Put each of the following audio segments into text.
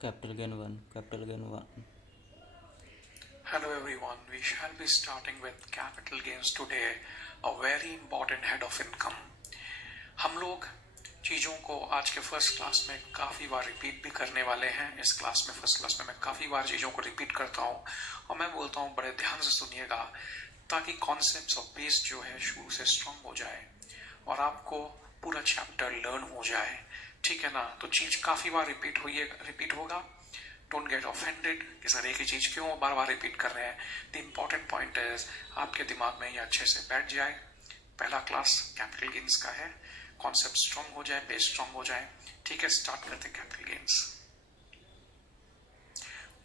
capital gain 1, capital gain 1. Hello everyone, we shall be starting with capital gains today, a very important head of income. हम लोग चीज़ों को आज के first class में काफ़ी बार रिपीट भी करने वाले हैं। इस क्लास में फर्स्ट क्लास में मैं काफ़ी बार चीज़ों को रिपीट करता हूँ और मैं बोलता हूँ बड़े ध्यान से सुनिएगा ताकि कॉन्सेप्ट्स और बेस जो है शुरू से स्ट्रांग हो जाए और आपको पूरा चैप्टर लर्न हो जाए। ठीक है ना? तो चीज़ काफ़ी बार रिपीट होगा। डोंट गेट ऑफेंडेड कि सर एक ही चीज क्यों बार बार रिपीट कर रहे हैं। द इंपॉर्टेंट पॉइंट इज आपके दिमाग में ये अच्छे से बैठ जाए। पहला क्लास कैपिटल गेन्स का है, कॉन्सेप्ट स्ट्रांग हो जाए, बेस स्ट्रांग हो जाए। ठीक है, स्टार्ट करते capital gains.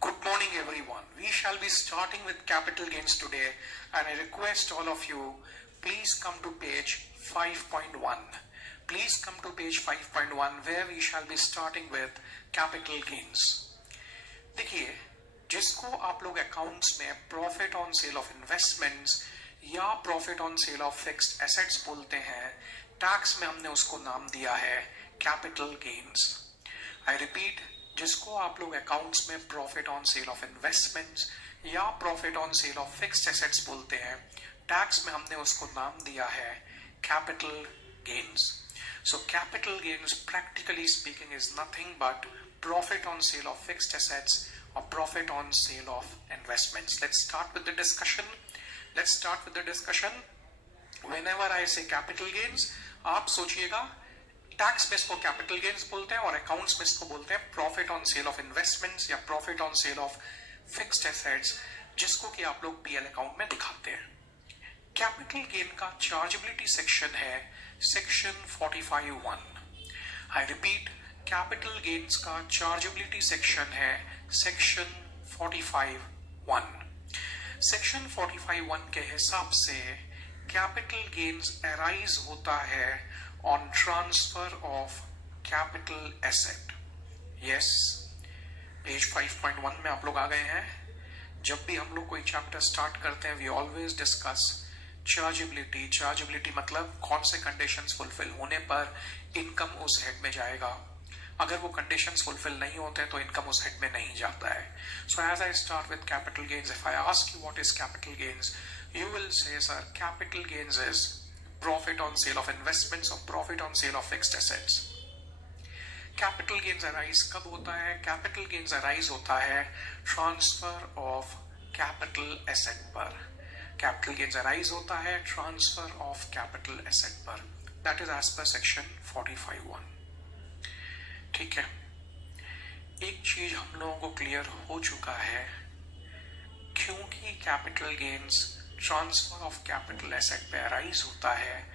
Good morning everyone. We shall be starting with capital gains today and I request all of you please come to page 5.1. Please come to page 5.1 where we shall be starting with capital gains. देखिए, जिसको आप लोग accounts में profit on sale of investments या profit on sale of fixed assets बोलते हैं, tax में हमने उसको नाम दिया है कैपिटल गेन्स। आई रिपीट, जिसको आप लोग अकाउंट्स में profit on sale of investments या profit on sale of fixed assets बोलते हैं, टैक्स में हमने उसको नाम दिया है capital gains. So capital gains practically speaking is nothing but profit on sale of fixed assets or profit on sale of investments. Let's start with the discussion. Whenever I say capital gains, आप सोचिएगा tax में इसको capital gains बोलते हैं और accounts में इसको बोलते हैं profit on sale of investments या profit on sale of fixed assets, जिसको कि आप लोग पीएल अकाउंट में दिखाते हैं। कैपिटल गेन का चार्जेबिलिटी सेक्शन है section 45(1). I repeat, capital gains का चार्जेबिलिटी सेक्शन है सेक्शन 45(1). सेक्शन 45(1) के हिसाब से कैपिटल गेन्स अराइज होता है on transfer of capital asset. Yes, page 5.1 में आप लोग आ गए हैं। जब भी हम लोग कोई चैप्टर स्टार्ट करते हैं वी ऑलवेज डिस्कस चार्जेबिलिटी मतलब कौन से कंडीशंस फुलफिल होने पर इनकम उस हेड में जाएगा। अगर वो कंडीशंस फुलफिल नहीं होते तो इनकम उस हेड में नहीं जाता है। So as I start with capital gains, if I ask you what is capital gains, you will say sir capital gains is profit on sale of investments और profit on sale of fixed assets. Capital gains arise कब होता है? Capital gains arise होता है transfer of capital asset पर। Capital gains arise होता है transfer of capital asset पर। That is as per section 45(1). ठीक है, एक चीज हम लोगों को क्लियर हो चुका है, क्योंकि capital gains transfer of capital asset पे अराइज होता है,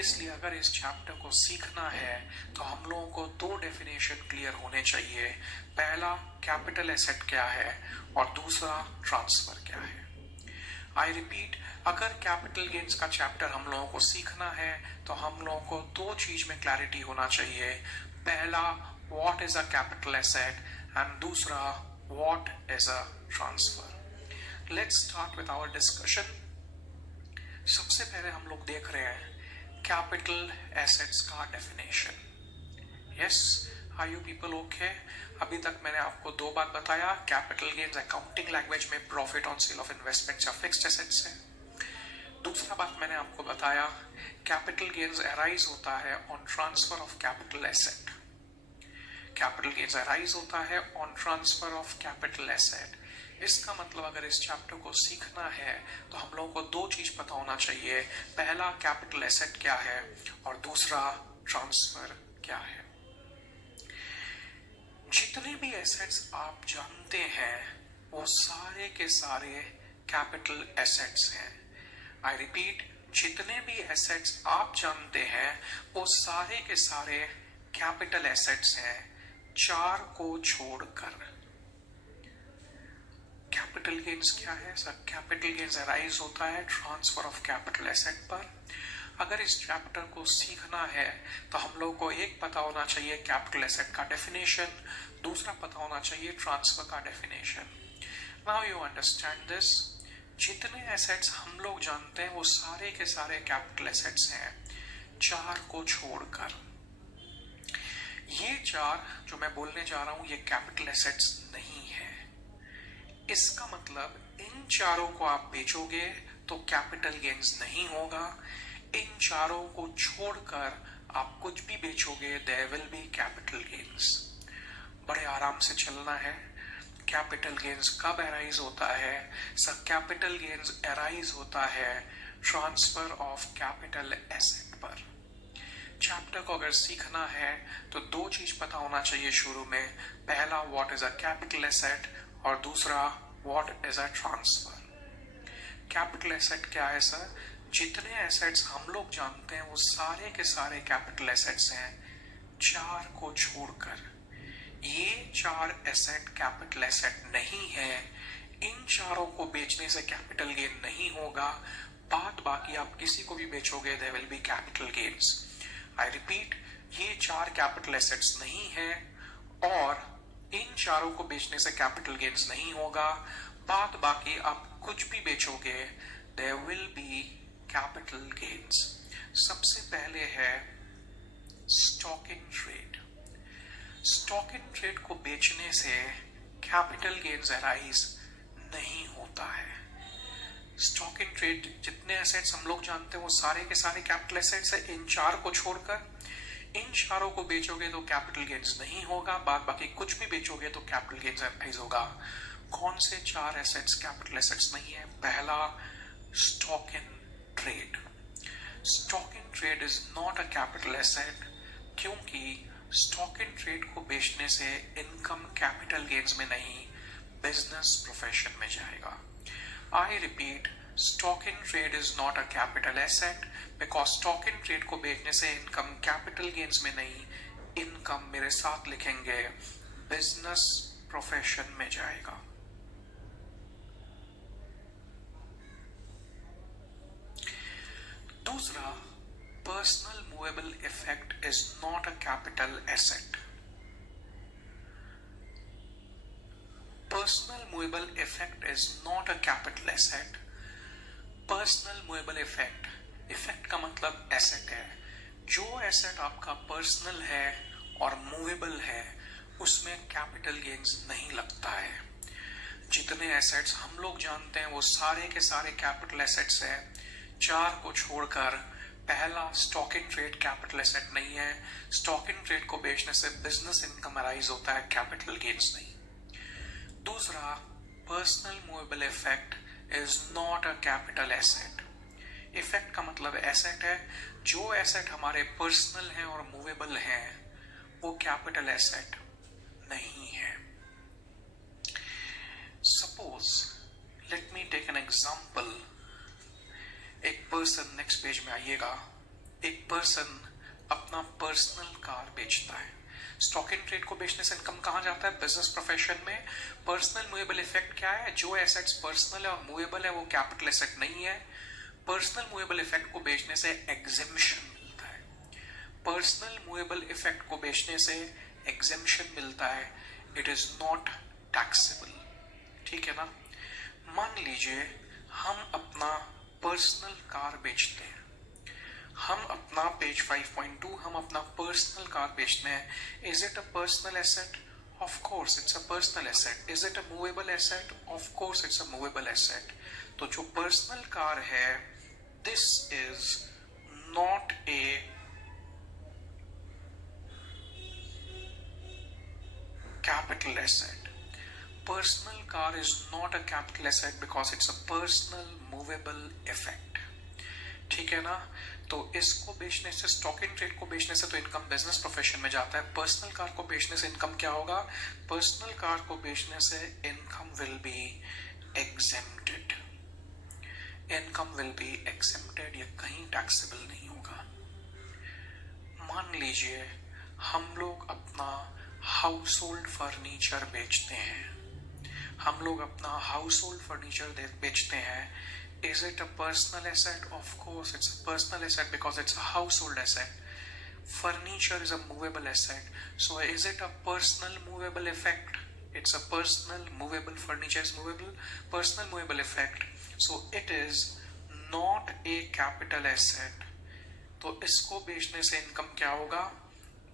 इसलिए अगर इस चैप्टर को सीखना है तो हम लोगों को दो डेफिनेशन क्लियर होने चाहिए। पहला कैपिटल एसेट क्या है और दूसरा ट्रांसफर क्या है। आई रिपीट, अगर कैपिटल गेन्स का चैप्टर हम लोगों को सीखना है तो हम लोगों को दो चीज में क्लैरिटी होना चाहिए। पहला, what is a capital asset and दूसरा, what is a transfer. Let's start with our discussion. सबसे पहले हम लोग देख रहे हैं कैपिटल एसेट्स का definition. Yes, are you people okay? अभी तक मैंने आपको दो बात बताया। कैपिटल गेन्स अकाउंटिंग लैंग्वेज में profit on sale of investments या फिक्स्ड एसेट्स है। दूसरा बात मैंने आपको बताया, कैपिटल गेन्स अराइज होता है on transfer of capital asset. Capital gains arise होता है on transfer of capital asset. इसका मतलब अगर इस चैप्टर को सीखना है तो हम लोगों को दो चीज पता होना चाहिए। पहला, कैपिटल एसेट क्या है और दूसरा, ट्रांसफर क्या है। जितने भी एसेट्स आप जानते हैं वो सारे के सारे कैपिटल एसेट्स हैं। आई रिपीट, जितने भी एसेट्स आप जानते हैं वो सारे के सारे कैपिटल एसेट्स हैं, चार को छोड़कर। कैपिटल गेन्स क्या है सर? कैपिटल गेन्स अराइज होता है ट्रांसफर ऑफ कैपिटल एसेट पर। अगर इस चैप्टर को सीखना है तो हम लोग को एक पता होना चाहिए कैपिटल एसेट का डेफिनेशन, दूसरा पता होना चाहिए ट्रांसफर का definition. Now you understand this. जितने एसेट्स हम लोग जानते हैं वो सारे के सारे कैपिटल एसेट्स हैं, चार को छोड़कर। ये चार जो मैं बोलने जा रहा हूं ये कैपिटल एसेट्स नहीं है। इसका मतलब इन चारों को आप बेचोगे तो कैपिटल गेन्स नहीं होगा। इन चारों को छोड़कर आप कुछ भी बेचोगे there will be capital gains. बड़े आराम से चलना है। कैपिटल गेन्स कब अराइज होता है? सर कैपिटल गेन्स अराइज होता है ट्रांसफर ऑफ कैपिटल एसेट पर। चैप्टर को अगर सीखना है तो दो चीज पता होना चाहिए शुरू में। पहला what is a capital asset और दूसरा what is a transfer. Capital asset क्या है सर? जितने एसेट्स हम लोग जानते हैं वो सारे के सारे कैपिटल एसेट्स हैं चार को छोड़कर। ये चार एसेट कैपिटल एसेट नहीं है। इन चारों को बेचने से कैपिटल गेन नहीं होगा। बात बाकी आप किसी को भी बेचोगे there will be capital gains. I repeat, ये चार कैपिटल एसेट्स नहीं है और इन चारों को बेचने से कैपिटल गेन्स नहीं होगा। बात बाकी आप कुछ भी बेचोगे there will be capital gains. सबसे पहले है stock in trade. Stock in trade को बेचने से कैपिटल गेन्स अराइज नहीं होता है। स्टॉक इन ट्रेड जितने एसेट्स हम लोग जानते हैं वो सारे के सारे कैपिटल एसेट्स है। इन चार को छोड़कर इन चारों को बेचोगे तो कैपिटल गेन्स नहीं होगा। बाद बाकी कुछ भी बेचोगे तो कैपिटल गेन्स अराइज होगा। कौन से चार एसेट्स कैपिटल एसेट्स नहीं है? पहला stock in trade. Stock in trade is not a capital asset क्योंकि स्टॉक इन ट्रेड को बेचने से इनकम कैपिटल गेन्स में नहीं बिजनेस प्रोफेशन में जाएगा। I repeat, stock in trade is not a capital asset because stock in trade को बेचने से इनकम कैपिटल गेन्स में नहीं, इनकम मेरे साथ लिखेंगे बिजनेस प्रोफेशन में जाएगा। दूसरा, personal movable effect is not a capital asset. Personal movable effect is not a capital asset. Personal movable effect, effect का मतलब asset है। जो asset आपका personal है और movable है उसमें capital gains नहीं लगता है। जितने assets हम लोग जानते हैं वो सारे के सारे capital assets हैं। चार को छोड़कर पहला stock in trade capital asset नहीं है। स्टॉक इन ट्रेड को बेचने से बिजनेस इनकम अराइज होता है, कैपिटल गेन्स नहीं। दूसरा, personal movable effect is not a capital asset. Effect का मतलब एसेट है। जो एसेट हमारे पर्सनल है और मूवेबल है वो कैपिटल एसेट नहीं है। Suppose let me take an example. एक पर्सन, नेक्स्ट पेज में आइएगा, एक पर्सन अपना पर्सनल कार बेचता है। स्टॉक इन ट्रेड को बेचने से इनकम कहां जाता है? बिजनेस प्रोफेशन में। पर्सनल मूवेबल इफेक्ट क्या है? जो एसेट्स पर्सनल है और मूवेबल है वो कैपिटल एसेट नहीं है। पर्सनल मूवेबल इफेक्ट को बेचने से एग्जेम्पशन मिलता है। पर्सनल मूवेबल इफेक्ट को बेचने से एग्जेम्पशन मिलता है। It is not taxable. ठीक है ना? मान लीजिए हम अपना पर्सनल कार बेचते हैं। हम अपना पेज 5.2 हम अपना पर्सनल कार बेचते हैं। Is it a personal asset? Of course it's a personal asset. Is it a movable asset? Of course it's a movable asset. तो जो पर्सनल कार है this is not a capital asset. Personal car is not a capital asset because it's a personal movable effect. ठीक है ना? तो इसको बेचने से, स्टॉक इन ट्रेड को बेचने से तो इनकम बिजनेस प्रोफेशन में जाता है। पर्सनल कार को बेचने से इनकम क्या होगा? पर्सनल कार को बेचने से income will be exempted. Income will be exempted, ये कहीं टैक्सेबल नहीं होगा। मान लीजिए हम लोग अपना हाउस होल्ड फर्नीचर बेचते हैं। हम लोग अपना हाउस होल्ड फर्नीचर बेचते हैं। Is it a personal asset? Of course it's a personal asset because it's a household asset. Furniture is a movable asset. So is it a personal movable effect? It's a personal movable, furniture is movable, personal movable effect. So it is not a capital asset. तो इसको बेचने से income क्या होगा?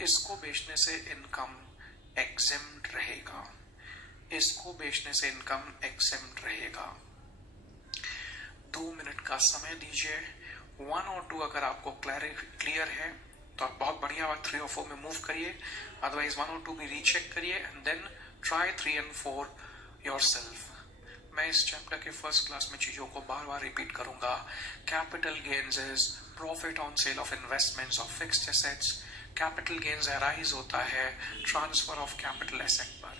इसको बेचने से income exempt रहेगा, इसको बेचने से इनकम एग्जेम्प्ट रहेगा। 2 मिनट का समय दीजिए। 1 और 2 अगर आपको क्लियर है तो आप बहुत बढ़िया बात 3 और 4 में मूव करिए, अदरवाइज 1 और 2 भी रीचेक करिए and then try 3 and 4 yourself. मैं इस चैप्टर के फर्स्ट क्लास में चीजों को बार बार रिपीट करूंगा। Capital gains is profit on sale of investments of fixed assets. Capital gains arise होता है ट्रांसफर ऑफ कैपिटल एसेट पर।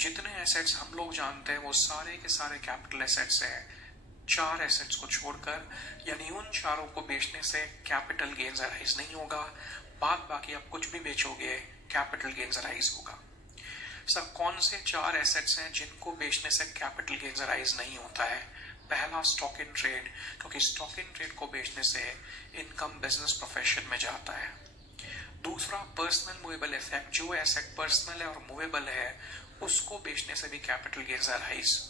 जितने एसेट्स हम लोग जानते हैं वो सारे के सारे कैपिटल एसेट्स हैं, 4 एसेट्स को छोड़कर, यानी उन चारों को बेचने से कैपिटल गेन्स अराइज नहीं होगा। बाद बाकी आप कुछ भी बेचोगे कैपिटल गेन्स अराइज होगा। सर कौन से 4 एसेट्स हैं जिनको बेचने से कैपिटल गेन्स अराइज नहीं होता है? पहला स्टॉक इन ट्रेड, क्योंकि स्टॉक इन ट्रेड को बेचने से इनकम बिजनेस प्रोफेशन में जाता है। दूसरा पर्सनल मूवेबल इफेक्ट, जो एसेट पर्सनल है और मूवेबल है उसको बेचने से भी कैपिटल गेन्स अराइज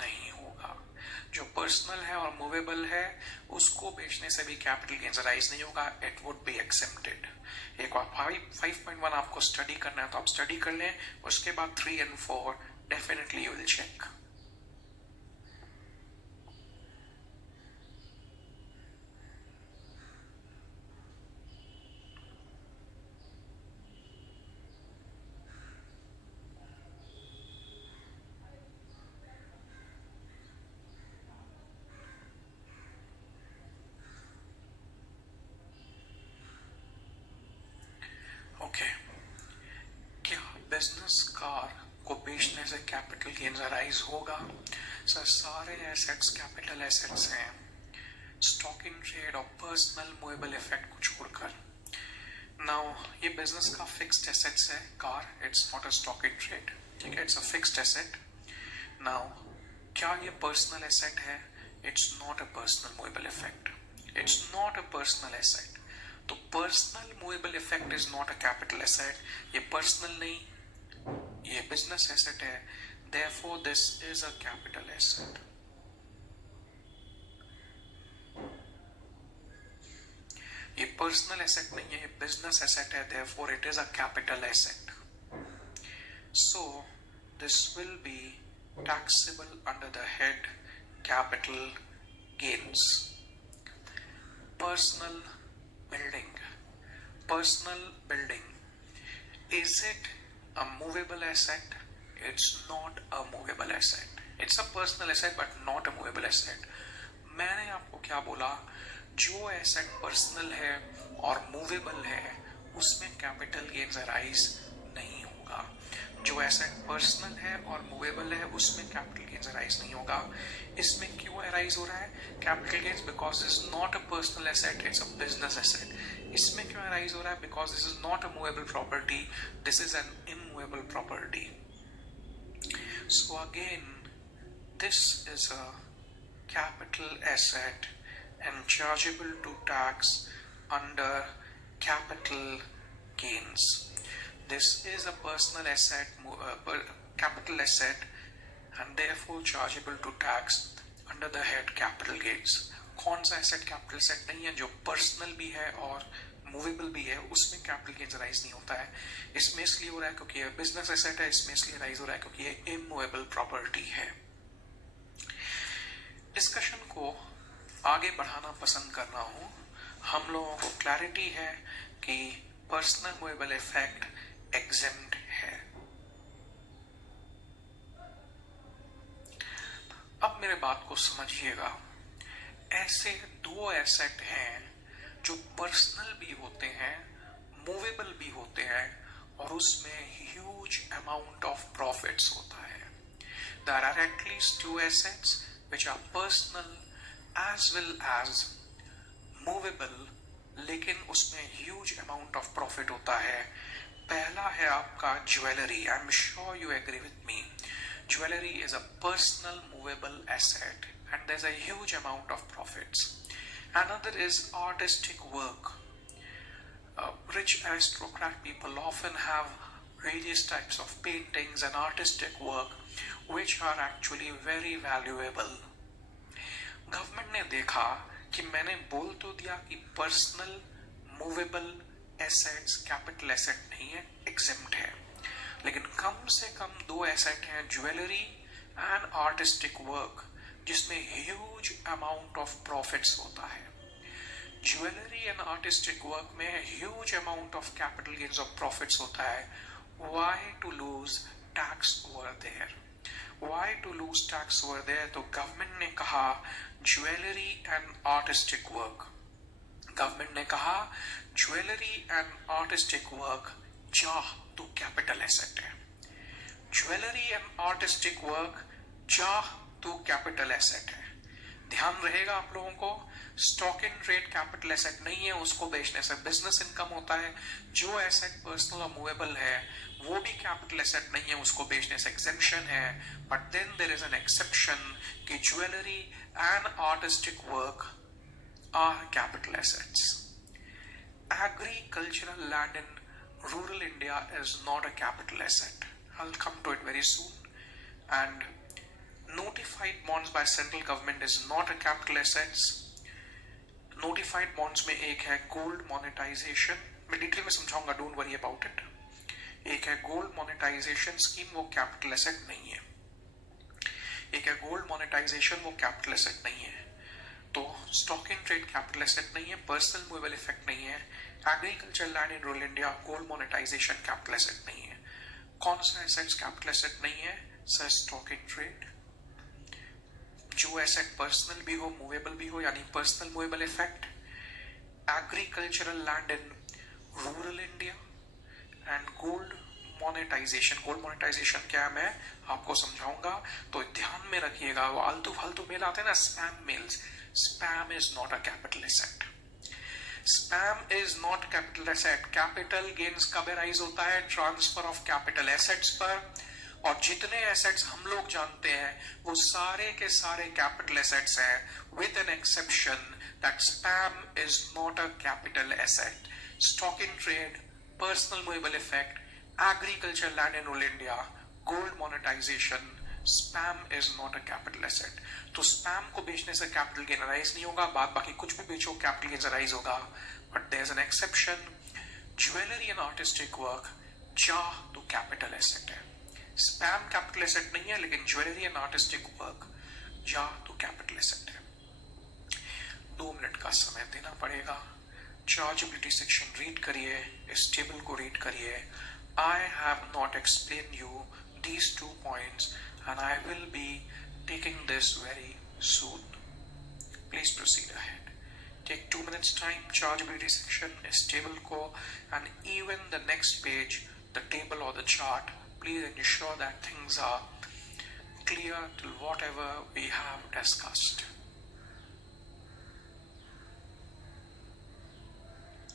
नहीं होगा। जो पर्सनल है और मूवेबल है उसको बेचने से भी कैपिटल गेन्स अराइज नहीं होगा, इट वुड बी एक्सेप्टेड। एक बार 5.1 आपको स्टडी करना है तो आप स्टडी कर लें, उसके बाद 3 and 4 definitely you will check. Okay, क्या बिजनेस कार को बेचने से कैपिटल गेन्स अराइज होगा? सर सारे एसेट्स कैपिटल एसेट्स हैं, स्टॉक इन ट्रेड और पर्सनल मूवेबल इफेक्ट को छोड़कर। नाउ ये बिजनेस का फिक्स्ड एसेट्स है car, it's not a stock in trade, ठीक है, it's a fixed asset. Now क्या ये पर्सनल एसेट है? It's not a personal movable effect, it's not a personal asset. तो personal movable effect is not a capital asset, ये personal नहीं, ये business asset है, therefore this is a capital asset. ये personal asset नहीं है, ये बिजनेस एसेट है, therefore it is a capital asset. So this will be taxable under the head capital gains. Personal building, personal building, is it a movable asset? It's not a movable asset, it's a personal asset but not a movable asset. मैंने आपको क्या बोला? जो asset personal है और movable है उसमें capital gains arise नहीं होगा। जो एसेट पर्सनल है और मूवेबल है उसमें कैपिटल गेन्स अराइज नहीं होगा। इसमें क्यों अराइज हो रहा है capital gains? Because this is not a personal asset, it's a business asset. इसमें क्यों अराइज हो रहा है? Because this is not a movable property, this is an immovable property. So again this is a capital asset and chargeable to tax under capital gains. This is a personal asset, capital asset, and therefore chargeable to tax under the head capital gains. कौन सा asset capital asset नहीं है? जो personal भी है और movable भी है उसमें कैपिटल गेन्स राइज नहीं होता है। इसमें इसलिए हो रहा है क्योंकि ये बिजनेस एसेट है, इसमें इसलिए राइज हो रहा है क्योंकि ये इमूवेबल प्रॉपर्टी है। डिस्कशन को आगे बढ़ाना पसंद कर रहा हूं। हम लोगों को क्लैरिटी है कि पर्सनल मूवेबल इफेक्ट एग्जेम्प्ट है। अब मेरे बात को समझिएगा, ऐसे 2 एसेट हैं जो पर्सनल भी होते हैं, मूवेबल भी होते हैं और उसमें ह्यूज अमाउंट ऑफ प्रॉफिट्स होता है। There are at least 2 assets which are personal as well as movable, लेकिन उसमें ह्यूज अमाउंट ऑफ प्रॉफिट होता है। पहला है आपका jewellery. I am sure you agree with me, jewellery is a personal movable asset and there's a huge amount of profits. Another is artistic work. Rich aristocrat people often have various types of paintings and artistic work which are actually very valuable. Government ने देखा कि मैंने बोल तो दिया कि personal movable assets capital asset नहीं है, एग्जेम्प्ट है। लेकिन कम से कम दो एसेट हैं, ज्वेलरी एंड आर्टिस्टिक वर्क, जिसमें ह्यूज अमाउंट ऑफ प्रॉफिट्स होता है। ज्वेलरी एंड आर्टिस्टिक वर्क में huge amount of capital gains of profits होता है। Why to lose tax over there? Why to lose tax over there? तो government ने कहा jewellery and artistic work, government ने कहा ज्वेलरी एंड आर्टिस्टिक वर्क जा तो कैपिटल एसेट है। ज्वेलरी एंड आर्टिस्टिक वर्क जा तो कैपिटल एसेट है। ध्यान रहेगा आप लोगों को, stock in trade capital asset नहीं है, उसको बेचने से बिजनेस इनकम होता है। जो एसेट पर्सनल और मूवेबल है वो भी कैपिटल एसेट नहीं है, उसको बेचने से एग्जेम्पशन है। But then there is an exception कि jewellery and artistic work are capital assets. Agricultural land in rural India is not a capital asset. I'll come to it very soon. And notified bonds by central government is not a capital assets. Notified bonds में एक है gold monetization, मैं detail में समझाऊंगा, don't worry about it. एक है gold monetisation scheme, वो capital asset नहीं है। एक है गोल्ड मोनेटाइजेशन, वो कैपिटल एसेट नहीं है। तो stock in trade capital asset नहीं है, पर्सनल मूवेबल इफेक्ट नहीं है। Agriculture land in rural India gold monetisation capital asset नहीं है। कौन सा एसेट कैपिटल एसेट नहीं है? Sir stock in trade. जो एसेट पर्सनल भी हो मूवेबल भी हो, यानी personal movable effect. Agricultural land in rural India and gold monetisation. Gold monetisation क्या है मैं आपको समझाऊंगा, तो ध्यान में रखिएगा। वो आलतू फालतू मेल आते हैं ना, spam mails, spam is not a capital asset. spam is not capital asset. capital gains कब arise होता है? ट्रांसफर ऑफ कैपिटल एसेट्स पर। और जितने एसेट्स हम लोग जानते हैं वो सारे के सारे कैपिटल एसेट्स हैं, with an exception that spam is not a capital asset. stock in trade, personal movable effect, agriculture land in rural India, gold monetization, spam is not a capital asset. तो spam को बेचने से capital gain arise नहीं होगा, बाद बाकी कुछ भी बेचो कैपिटल गेन अराइज होगा। But there is an exception, jewellery and artistic work जा तो कैपिटल एसेट है। स्पैम कैपिटल एसेट नहीं है, लेकिन ज्वेलरी एंड आर्टिस्टिक वर्क जा तो कैपिटल एसेट है। 2 मिनट का समय देना पड़ेगा। चार्जेबिलिटी सेक्शन रीड करिए, इस टेबल को रीड करिए। I have not explain you these 2 points and I will be taking this very soon. Please proceed ahead. Take 2 minutes time, chargeability section is table ko, and even the next page, the table or the chart, please ensure that things are clear to whatever we have discussed.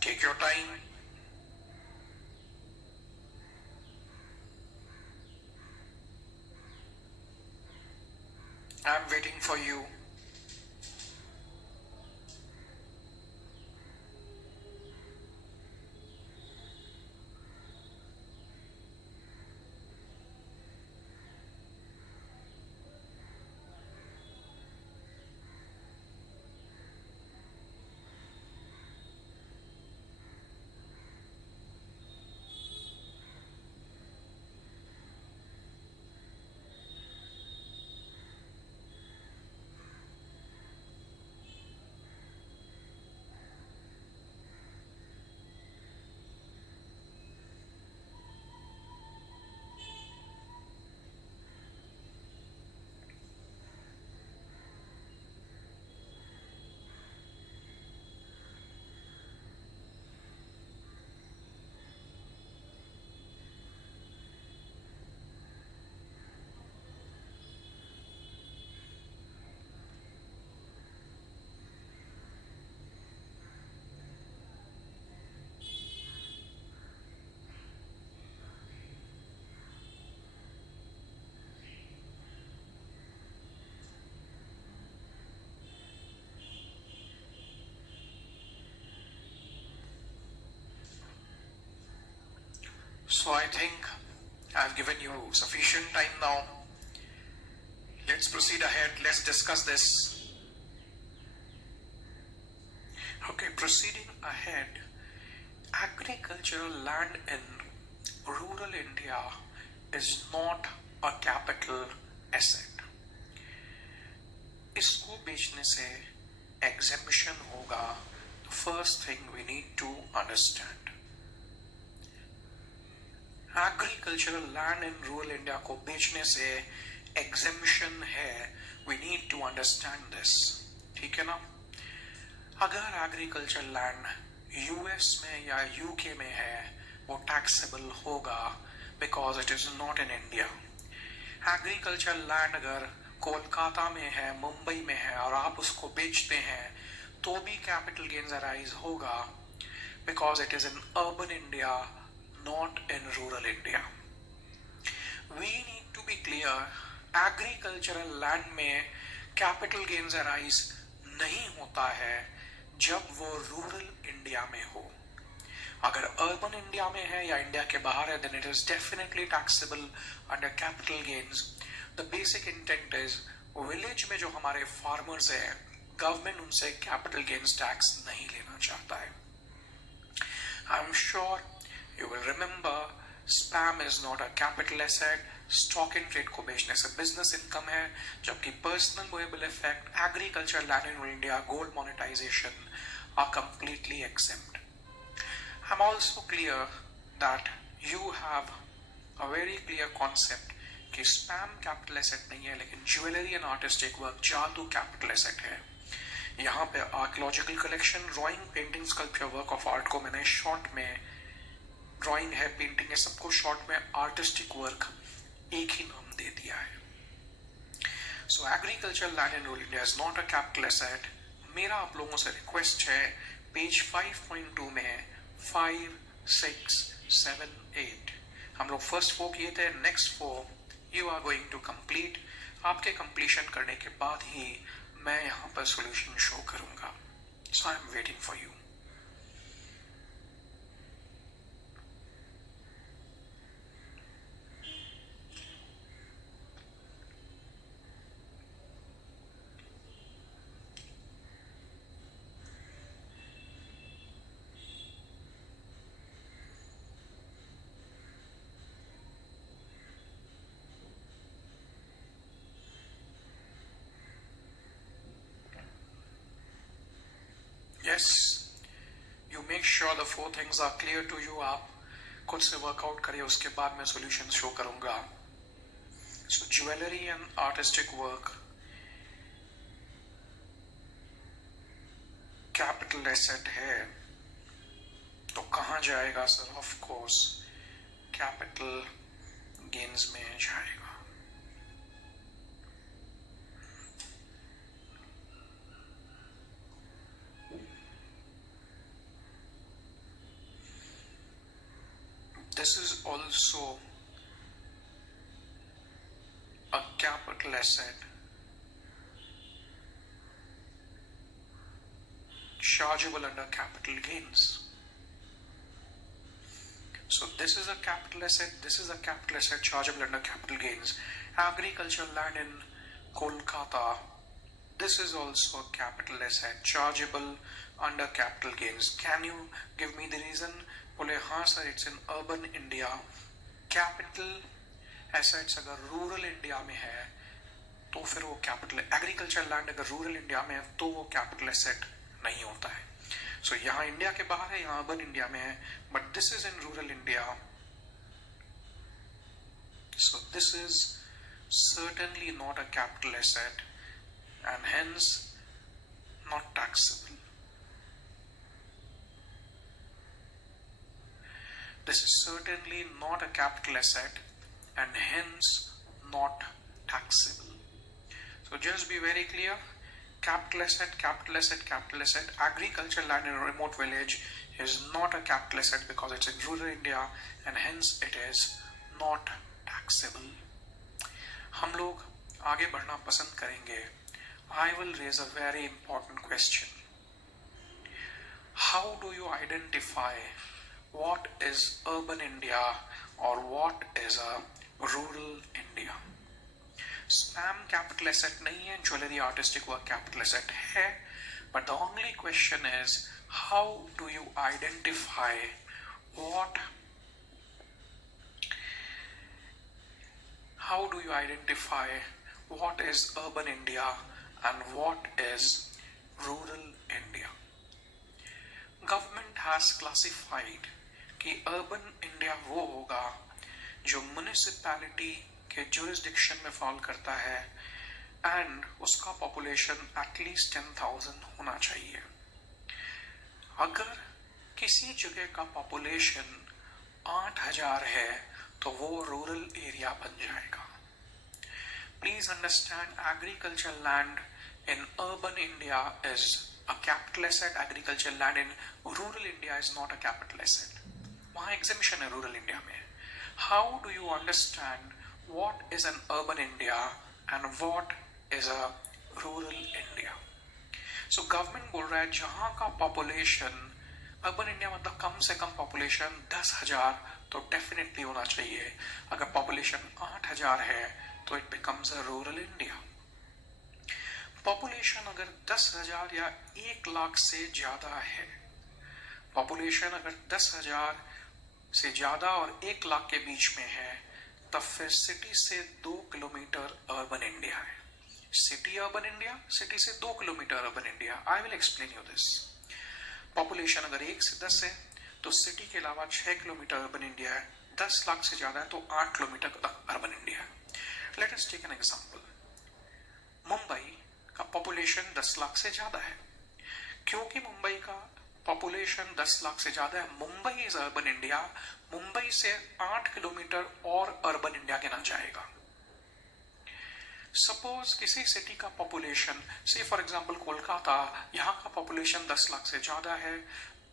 Take your time. I'm waiting for you. So I think I've given you sufficient time now. Let's proceed ahead. Let's discuss this. Okay, proceeding ahead. agricultural land in rural India is not a capital asset. इसको बेचने से exemption होगा. The first thing we need to understand. Agricultural land in rural India को बेचने से exemption है. We need to understand this. ठीक है ना? अगर agricultural land US में या UK में है वो taxable होगा because it is not in India. Agricultural land अगर कोलकाता में है, मुंबई में है और आप उसको बेचते हैं तो भी capital gains arise होगा because it is in urban India, not in rural India. We need to be clear, agricultural land में capital gains arise नहीं होता है जब वो रूरल इंडिया में हो. अगर अर्बन इंडिया में है या इंडिया के बाहर है then it is definitely taxable under capital gains. The basic intent is village में जो हमारे फार्मर्स हैं गवर्नमेंट उनसे कैपिटल गेन्स टैक्स नहीं लेना चाहता है. I am sure you will remember spam is not a capital asset. Stock in trade को बेचने से बिजनेस इनकम है जबकि personal movable effect, agriculture, land in India, gold monetization are completely except. I am also clear that you have a very clear concept कि spam capital asset नहीं है लेकिन jewellery and artistic work जादू capital asset है. यहाँ पे archaeological collection, drawing, painting, sculpture, work of art को मैंने शॉर्ट में, ड्राइंग है, पेंटिंग है, सबको शॉर्ट में आर्टिस्टिक वर्क एक ही नाम दे दिया है. सो agriculture land in rural India is not a capital asset. मेरा आप लोगों से रिक्वेस्ट है पेज 5.2 में 5, 6, 7, 8 हम लोग फर्स्ट 4 किए थे. Next 4 you are going to complete. आपके कंप्लीशन करने के बाद ही मैं यहां पर सॉल्यूशन शो करूंगा. So I am waiting for you. Yes, you make sure the 4 things are clear to you. आप खुद से वर्कआउट करिए, उसके बाद मैं सॉल्यूशन शो करूंगा. So jewellery and artistic work capital asset है तो कहां जाएगा sir? Of course capital gains में जाएगा. This is also a capital asset chargeable under capital gains. So this is a capital asset, this is a capital asset chargeable under capital gains. Agricultural land in Kolkata, this is also a capital asset chargeable under capital gains. Can you give me the reason? बोले हाँ sir, it's in urban India. Capital assets अगर rural India में है तो फिर वो capital, agriculture land अगर rural India में है तो वो कैपिटल एसेट नहीं होता है. सो यहाँ इंडिया के बाहर है, यहाँ अर्बन इंडिया में है, but this is in rural India. So this is certainly not a capital asset and hence not taxable. This is certainly not a capital asset and hence not taxable. So just be very clear, capital asset, capital asset, capital asset. Agricultural land in a remote village is not a capital asset because it's in rural India and hence it is not taxable. हम लोग आगे बढ़ना पसंद करेंगे. I will raise a very important question. How do you identify what is urban India or what is a rural India? Spam capital asset नहीं है, jewellery artistic work capital asset है, but the only question is how do you identify how do you identify what is urban India and what is rural India? Government has classified कि urban India वो होगा जो municipality के jurisdiction में fall करता है and उसका population at least 10,000 होना चाहिए. अगर किसी जगह का पॉपुलेशन 8,000 है तो वो रूरल एरिया बन जाएगा. Please understand, agriculture land in urban India is a capital asset, agricultural land in rural India is not a capital asset. वहाँ exemption है rural India में. How do you understand what is an urban India and what is a rural India? So government बोल रहा है जहाँ का population urban India मतलब कम से कम population 10,000 तो definitely होना चाहिए. अगर population 8,000 है तो it becomes a rural India. Population अगर 10,000 या 1,00,000 से ज्यादा है, पॉपुलेशन अगर 10,000 से ज्यादा और 1,00,000 के बीच में है, तब फिर सिटी से 2 किलोमीटर अर्बन इंडिया है. सिटी अर्बन इंडिया, सिटी से 2 kilometre urban India. I will explain you this. Population अगर 1 से 10 है तो सिटी के अलावा 6 किलोमीटर अर्बन इंडिया है. 10 लाख से ज्यादा है तो 8 किलोमीटर अर्बन इंडिया है. Let us take an example. Mumbai का पॉपुलेशन 10 लाख से ज्यादा है. क्योंकि मुंबई का पॉपुलेशन 10 लाख से ज्यादा है, Mumbai is urban India. Mumbai से 8 किलोमीटर और अर्बन इंडिया गिना जाएगा. सपोज किसी सिटी का पॉपुलेशन, से फॉर एग्जांपल कोलकाता, यहां का पॉपुलेशन 10 लाख से ज्यादा है,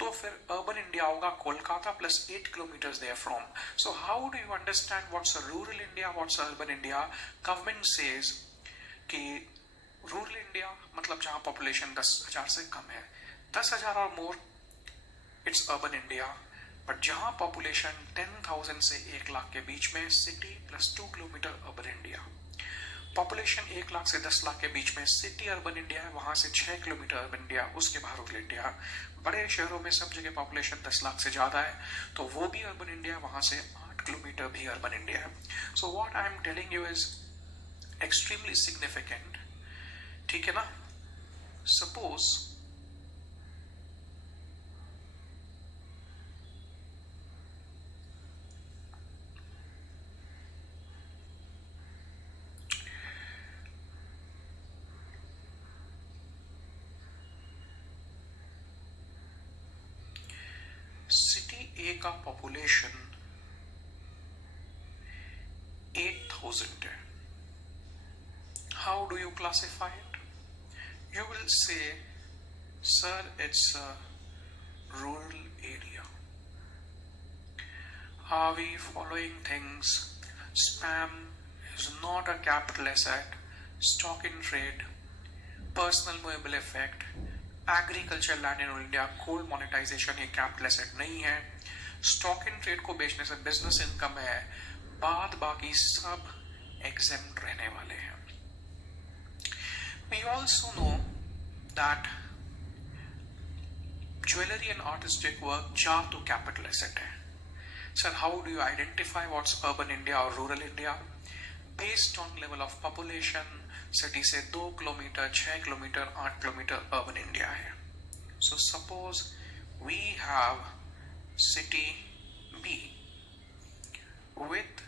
तो फिर अर्बन इंडिया होगा Kolkata plus 8 kilometre there from. So how do you understand what's rural India, what's urban India? Government says कि रूरल इंडिया मतलब जहां पॉपुलेशन 10,000 से कम है, 10,000 और more it's urban India. But जहां पॉपुलेशन 10,000 से 1,00,000 के बीच में, city plus 2 kilometre urban India. Population 1,00,000 से 10,00,000 के बीच में सिटी अर्बन इंडिया है, वहां से 6 किलोमीटर अर्बन इंडिया, उसके बाहर रूरल इंडिया. बड़े शहरों में सब जगह पॉपुलेशन 10 लाख से ज्यादा है तो वो भी अर्बन इंडिया, वहां से 8 किलोमीटर भी अर्बन इंडिया है. So what I am telling you is extremely significant. ठीक है ना? सपोज सिटी ए का पॉपुलेशन 8,000 है. How do you classify it? You will say, sir, it's a rural area. Are we following things? Spam is not a capital asset. Stock in trade, personal movable effect, agriculture land in India, coal monetization ये capital asset नहीं है. Stock in trade को बेचने से business income है. बाद बाकी सब exempt रहने वाले हैं. We also know that jewelry and artistic work jar to capital asset hai. Sir, how do you identify what's urban India or rural India? Based on level of population, city से 2 kilometre, 6 kilometre, 8 kilometre urban India है. So suppose we have city B with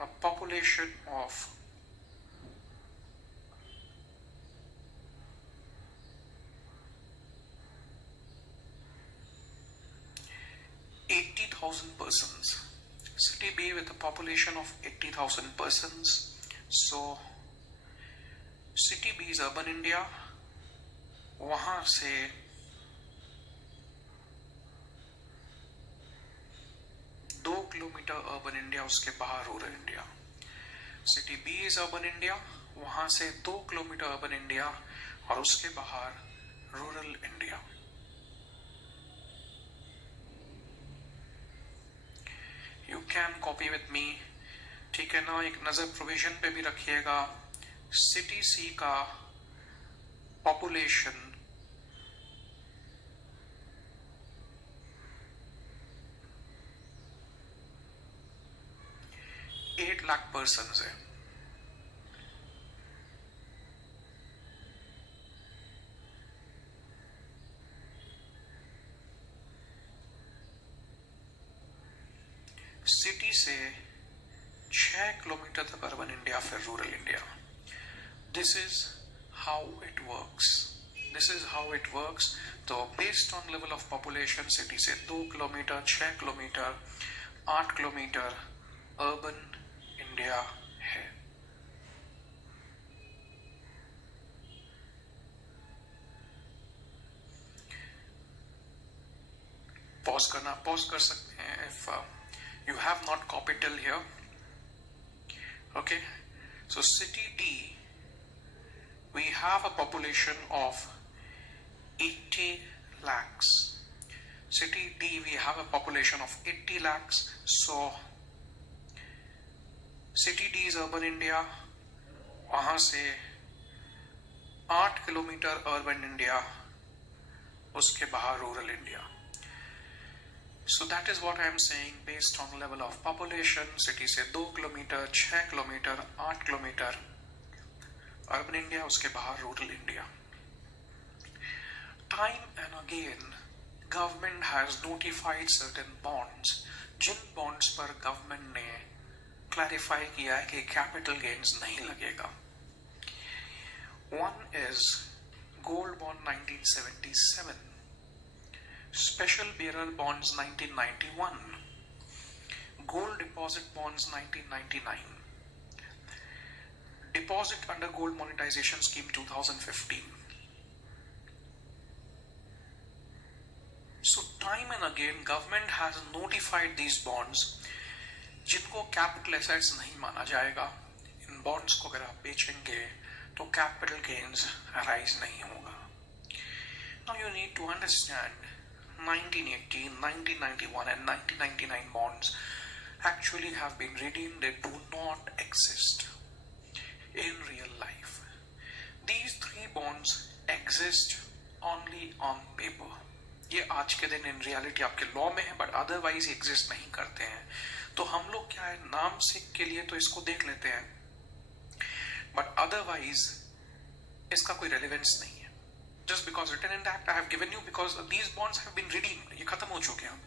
a population of 80,000 persons. City B with a population of 80,000 persons. So City B is urban India. वहां से दो kilometre urban India, उसके बाहर rural India. City B is urban India, वहां से 2 kilometre urban India और उसके बाहर rural India. You can copy with me. ठीक है ना? एक नजर प्रोविजन पे भी रखिएगा. सिटी सी का पॉपुलेशन 8 लाख पर्सन है। सिटी से 6 किलोमीटर तक अर्बन इंडिया, फिर rural India. This is how it works, this is how it works. तो based on level of population city से 2 kilometre, 6 kilometre, 8 kilometre urban India है। Pause करना, pause कर सकते हैं if you have not copied till here. Okay, so city D we have a population of 80 lakhs. City D we have a population of 80 lakhs. So City D is urban India. वहां से 8 kilometre urban India, उसके बाहर rural India. So that is what I am saying based on level of population. City से 2 kilometre, 6 kilometre, 8 kilometre urban India, उसके बाहर rural India. Time and again government has notified certain bonds, जिन bonds पर government ने clarify किया है कि capital gains नहीं लगेगा। One is gold bond 1977, special bearer bonds 1991, gold deposit bonds 1999, deposit under gold monetization scheme 2015. So time and again government has notified these bonds जिनको capital assets नहीं माना जाएगा। इन bonds को अगर आप बेचेंगे तो capital gains arise नहीं होगा। Now you need to understand 1980, 1991 and 1999 bonds actually have been redeemed. They do not exist in real life. These three bonds exist only on paper. ये आज के दिन इन रियलिटी आपके लॉ में है, but otherwise exist नहीं करते हैं। तो हम लोग क्या है, नाम सिक के लिए तो इसको देख लेते हैं, बट अदरवाइज इसका कोई रेलिवेंस नहीं है। Just because written in the act I have given you, because these bonds have been redeemed, ये खत्म हो चुके हैं।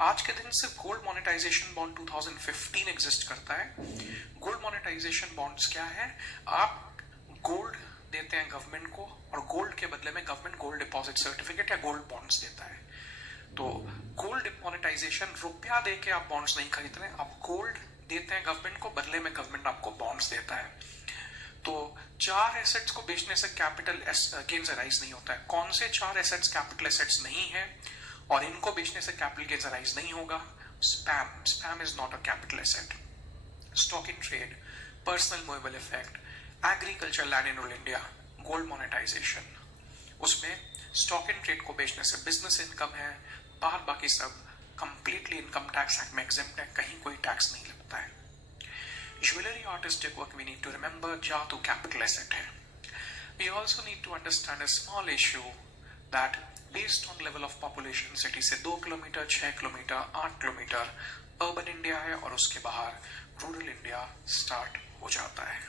आज के दिन सिर्फ गोल्ड मोनेटाइजेशन बॉन्ड 2015 एग्जिस्ट करता है। गोल्ड मोनेटाइजेशन बॉन्ड्स क्या है, आप गोल्ड देते हैं गवर्नमेंट को और गोल्ड के बदले में गवर्नमेंट गोल्ड डिपॉजिट सर्टिफिकेट या गोल्ड बॉन्ड्स देता है। तो गोल्ड मोनेटाइजेशन रुपया दे के आप बॉन्ड्स नहीं खरीद रहे, आप गोल्ड देते हैं गवर्नमेंट को, बदले में गवर्नमेंट आपको बॉन्ड्स देता है। तो 4 एसेट्स को बेचने से कैपिटल गेन्स अराइज नहीं होता है। कौन से 4 एसेट्स कैपिटल एसेट्स नहीं है और इनको बेचने से कैपिटल गेन्स अराइज नहीं होगा? Spam, spam is not a capital asset. Stock in trade, personal movable effect, agriculture land in rural India, gold monetisation, उसमें स्टॉक इन ट्रेड को बेचने से बिजनेस इनकम है, बाद बाकी सब कंप्लीटली इनकम टैक्स एक्ट में एग्जेम्प्ट है, कहीं कोई टैक्स नहीं लगता है। Jewellery artistic work we need to remember, जा तो कैपिटल एसेट है। We also need to understand a small issue that based on level of population city से 2 kilometre, 6 kilometre, 8 kilometre urban India है और उसके बाहर रूरल इंडिया स्टार्ट हो जाता है।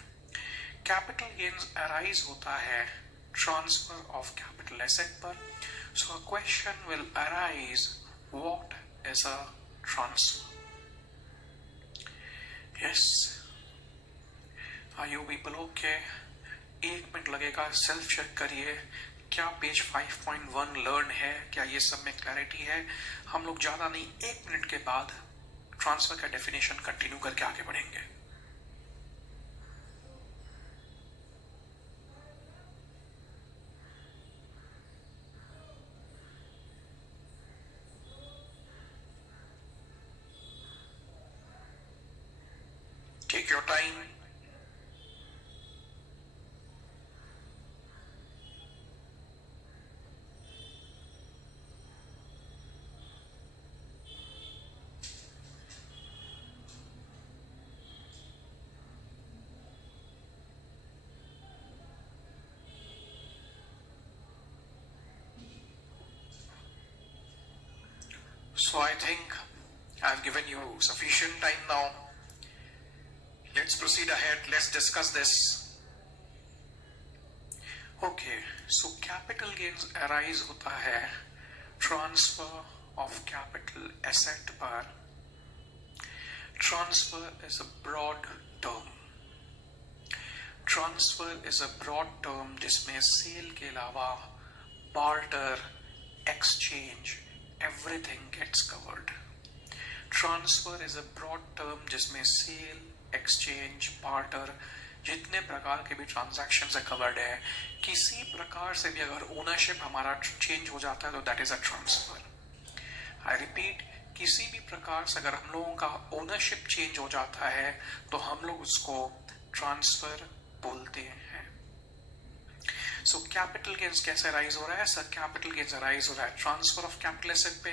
कैपिटल गेन्स अराइज होता है ट्रांसफर ऑफ कैपिटल एसेट पर। So a question will arise, what is a transfer? Yes, are you people okay? 1 minute लगेगा, सेल्फ चेक करिए क्या पेज 5.1 लर्न है, क्या ये सब में क्लैरिटी है। हम लोग ज्यादा नहीं, 1 मिनट के बाद ट्रांसफर का डेफिनेशन कंटिन्यू करके आगे बढ़ेंगे। Take your time. So I think I've given you sufficient time now. Let's proceed ahead. Let's discuss this. Okay, so capital gains arise होता है transfer of capital asset पर. Transfer is a broad term. Transfer is a broad term जिसमें sale के अलावा barter, exchange, everything gets covered. Transfer is a broad term जिसमें sale, exchange, barter, जितने प्रकार के भी ट्रांजैक्शंस है कवर्ड है. किसी प्रकार से भी अगर ओनरशिप हमारा चेंज हो जाता है तो that is a transfer. I repeat, किसी भी प्रकार से अगर हम लोगों का ओनरशिप चेंज हो जाता है तो हम लोग उसको ट्रांसफर बोलते हैं. सो कैपिटल गेन्स कैसे राइज हो रहा है सर? कैपिटल गेन्स राइज हो रहा है ट्रांसफर ऑफ कैपिटल एसेट पे.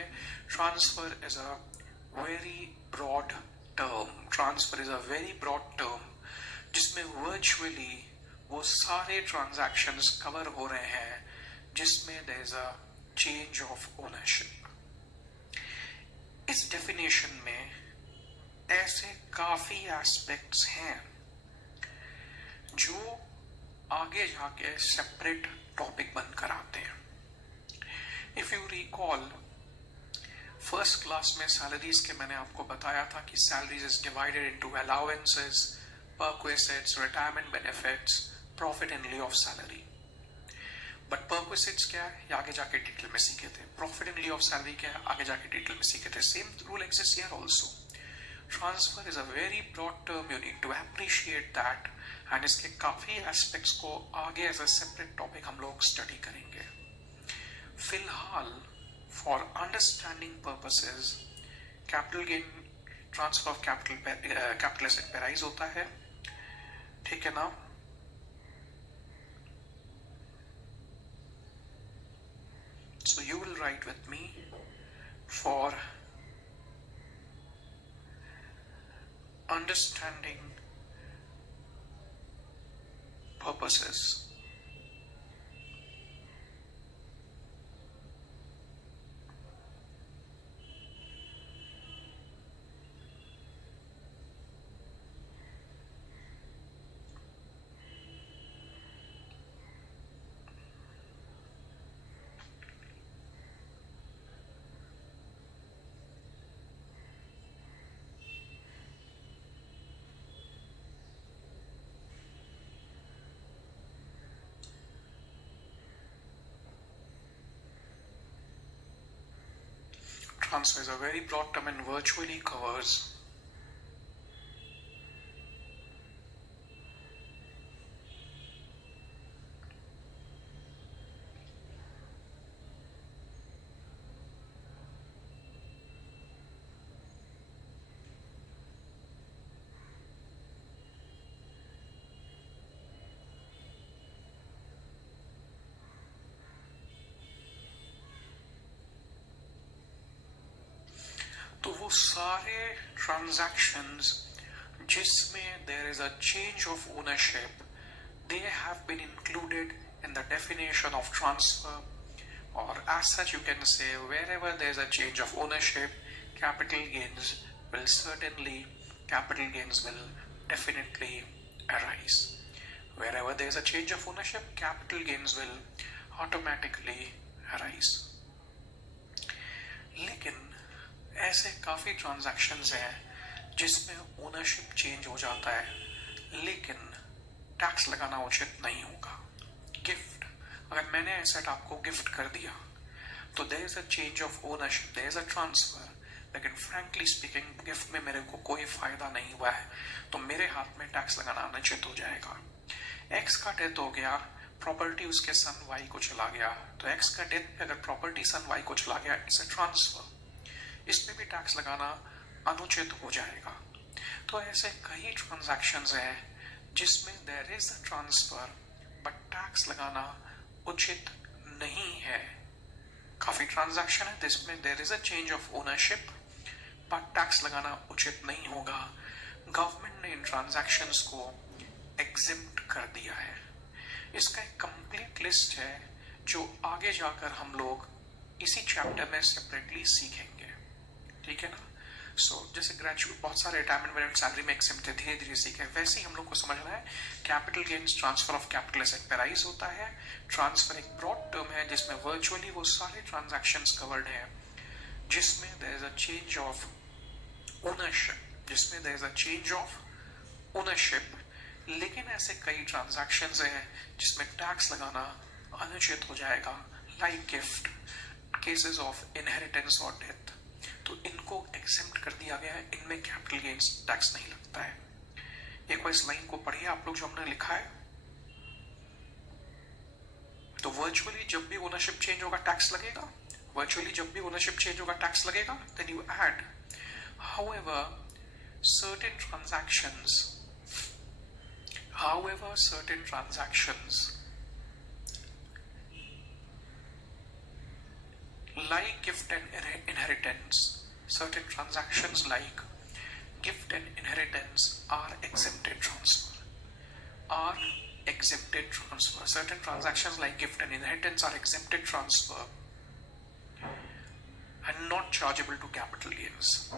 Transfer is a very broad term. Transfer is a very broad term जिसमें वर्चुअली वो सारे ट्रांजैक्शंस कवर हो रहे हैं जिसमें there is a change of ownership. इस डेफिनेशन में ऐसे काफी एस्पेक्ट्स हैं जो आगे जाके सेपरेट टॉपिक बनकर आते हैं. If you recall first class में सैलरीज के मैंने आपको बताया था कि salaries is divided into allowances, perquisites, retirement benefits, profit and lieu of salary. But perquisites क्या है ये आगे जाके डिटेल में सीखे थे. Profit and lieu of salary क्या है आगे जाके डिटेल में सीखे थे. Same rule exists here also. Transfer is a very broad term. You need to appreciate that. And इसके काफी aspects को आगे as a separate topic हम लोग study करेंगे. फिलहाल for understanding purposes, capital gain, transfer of capital asset पे rise होता है. ठीक है ना? So you will write with me for understanding purposes. Transfer is a very broad term and virtually covers तो वो सारे ट्रांजैक्शंस जिसमें there is a change of ownership they have been included in the definition of transfer. और as such you can say wherever there is a change of ownership, capital gains will definitely arise. Wherever there is a change of ownership, capital gains will automatically arise. लेकिन ऐसे काफी transactions हैं जिसमें ownership change हो जाता है लेकिन tax लगाना उचित नहीं होगा. गिफ्ट, अगर मैंने एसेट आपको गिफ्ट कर दिया तो there is a change of ownership, there is a transfer, लेकिन फ्रैंकली स्पीकिंग गिफ्ट में मेरे को कोई फायदा नहीं हुआ है तो मेरे हाथ में टैक्स लगाना अनुचित हो जाएगा. एक्स का डेथ हो गया, प्रॉपर्टी उसके सन वाई को चला गया, तो एक्स का डेथ पे अगर प्रॉपर्टी सन वाई को चला गया इट्स अ ट्रांसफर. इसमें भी टैक्स लगाना अनुचित हो जाएगा. तो ऐसे कई ट्रांजैक्शंस हैं जिसमें there is a transfer but tax लगाना उचित नहीं है. काफी ट्रांजैक्शन है जिसमें there is a change of ownership but tax लगाना उचित नहीं होगा. गवर्नमेंट ने इन ट्रांजैक्शंस को एग्जिम्प्ट कर दिया है. इसका एक कंप्लीट लिस्ट है जो आगे जाकर हम लोग इसी चैप्टर में सेपरेटली सीखेंगे. ठीक है ना? जैसे ग्रेजुएट बहुत सारे रिटायरमेंट बेनिफिट सैलरी में एग्जेम्प्ट थे, धीरे धीरे सीखे, वैसे ही हम लोग को समझना है capital gains transfer of capital asset पे राइज होता है। ट्रांसफर एक ब्रॉड टर्म है जिसमें वर्चुअली वो सारे ट्रांजैक्शंस कवर्ड है जिसमें there is a change of ownership, लेकिन ऐसे कई ट्रांजैक्शंस हैं जिसमें टैक्स लगाना अनुचित हो जाएगा, like gift, cases of inheritance और डेथ, तो इनको एग्जेम्प्ट कर दिया गया है, इनमें कैपिटल गेन्स टैक्स नहीं लगता है। एक बार इस लाइन को पढ़िए आप लोग जो हमने लिखा है। तो वर्चुअली जब भी ओनरशिप चेंज होगा टैक्स लगेगा, then you add, however certain transactions like gift and inheritance are exempted transfer. Certain transactions like gift and inheritance are exempted transfer and not chargeable to capital gains.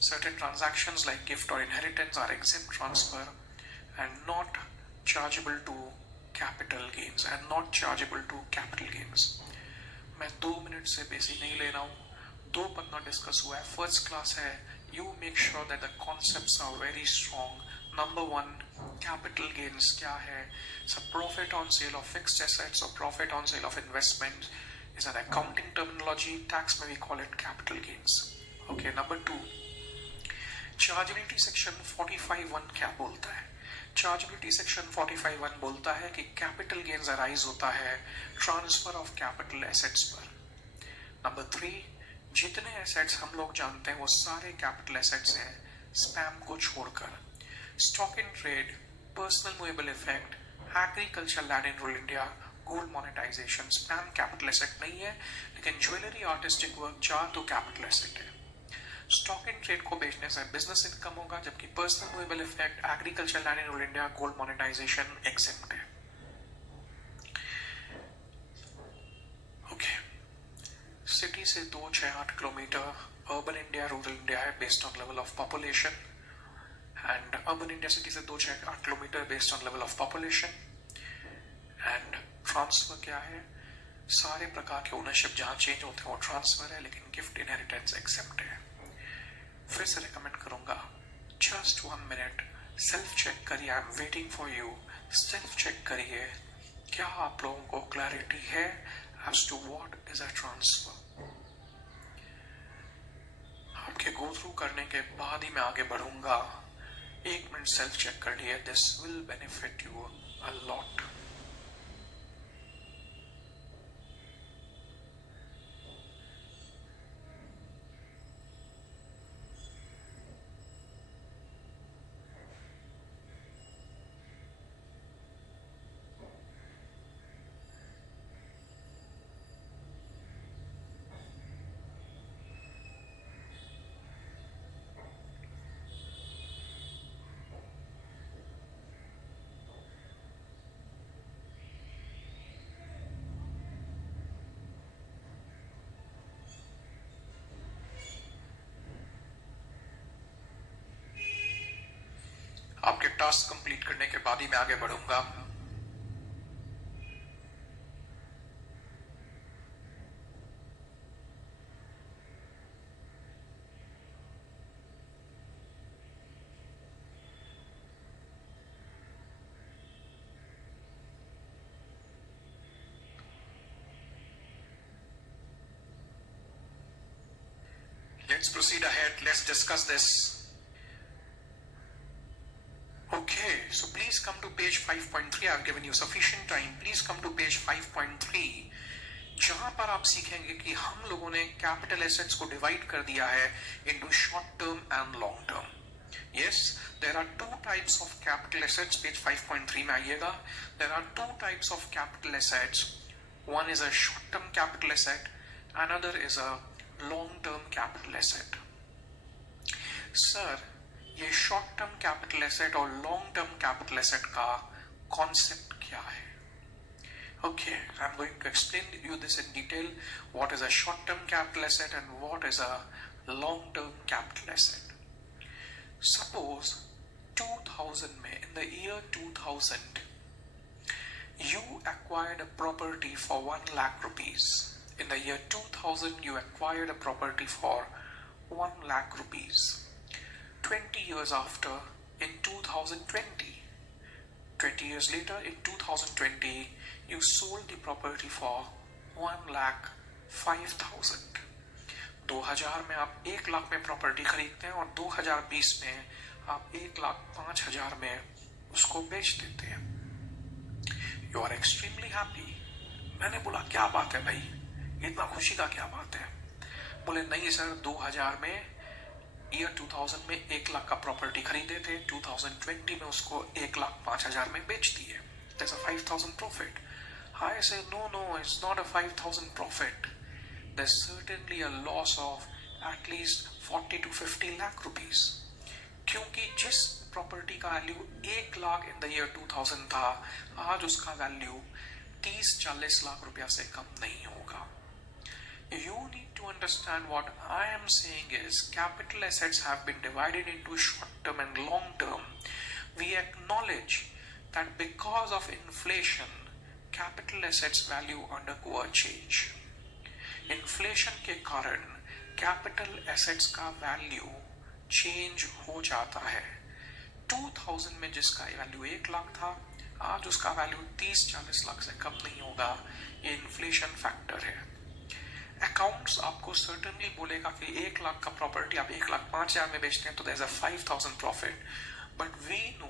Certain transactions like gift or inheritance are exempt transfer and not chargeable to capital gains. मैं 2 minute से बेसी नहीं ले रहा हूँ, 2 पन्ना discuss हुआ है, first class है। You make sure that the concepts are very strong. Number 1, capital gains क्या है? So profit on sale of fixed assets or profit on sale of investment is an accounting terminology. Tax में we call it capital gains. Okay, number 2, chargeability section 45(1) क्या बोलता है? Chargeability section 45(1) बोलता है कि capital gains arise होता है transfer of capital assets पर। नंबर 3, जितने एसेट्स हम लोग जानते हैं वो सारे कैपिटल एसेट्स हैं स्पैम को छोड़कर। Stock in trade, personal movable effect, agriculture land in rural India, gold monetisation, spam capital asset नहीं है, लेकिन ज्वेलरी आर्टिस्टिक वर्क चार तो कैपिटल एसेट है। स्टॉक इन ट्रेड को बेचने से बिजनेस इनकम होगा, जबकि personal movable effect, agriculture land in rural India, gold monetisation except है। ओके, सिटी से 268 kilometre, urban India rural India है based on level of population, and urban India city से 268 kilometre based on level of population. And transfer क्या है? सारे प्रकार के ownership जहां चेंज होते हैं वो ट्रांसफर है, लेकिन गिफ्ट इनहेरिटेंस एक्सेप्ट है। फिर से रिकमेंड करूंगा, जस्ट 1 मिनट सेल्फ चेक करिए, I am waiting for you. Self check करिए, क्या आप लोगों को क्लैरिटी है as to what is a transfer? आपके गो थ्रू करने के बाद ही मैं आगे बढ़ूंगा। 1 मिनट सेल्फ चेक कर लिए, this will benefit you a lot. आपके टास्क कंप्लीट करने के बाद ही मैं आगे बढ़ूंगा। Let's proceed ahead. Let's discuss this. Okay, so please come to page 5.3. I've given you sufficient time. Please come to page 5.3, जहां पर आप सीखेंगे कि हम लोगों ने कैपिटल एसेट्स को डिवाइड कर दिया है into short term and long term. Yes, there are 2 types of capital assets. Page 5.3 में आइएगा। There are 2 types of capital assets. One is a short-term capital asset. Another is a long-term capital asset. Sir, ये short-term capital asset और long-term capital asset का concept क्या है? Okay, I'm going to explain you this in detail. What is a short-term capital asset and what is a long-term capital asset. Suppose 2000 में, in the year 2000, you acquired a property for 1 lakh rupees. In the year 2000, you acquired a property for 1 lakh rupees. 20 years after, in 2020, 20 years later, in 2020, you sold the property for 1,05,000. 2000 में आप 1 लाख में property खरीदते हैं और 2020 में आप 1,05,000 में उसको बेच देते हैं. You are extremely happy. मैंने बोला क्या बात है भाई, इतना खुशी का क्या बात है? बोले नहीं सर, 2000 में, ईयर 2000 में 1 लाख का प्रॉपर्टी खरीदे थे, 2020 में उसको 1,05,000 में बेच दिए. There's a 5,000 profit. I say no, it's not a 5,000 profit. There's certainly a loss of at least 40 to 50 lakh rupees. क्योंकि जिस प्रॉपर्टी का value 1 lakh in the year 2000 था, आज उसका वैल्यू 30-40 लाख रुपया से कम नहीं होगा. You need to understand what I am saying is capital assets have been divided into short term and long term. We acknowledge that because of inflation, capital assets value undergo a change. Inflation के कारण capital assets का value change हो जाता है. 2000 में जिसका value 1 lakh था, आज उसका वैल्यू 30-40 लाख से कम नहीं होगा. ये इन्फ्लेशन फैक्टर है. अकाउंट्स आपको सर्टेनली बोलेगा कि 1 लाख का प्रॉपर्टी आप 1,05,000 में बेचते हैं तो there is a 5,000 profit. But we know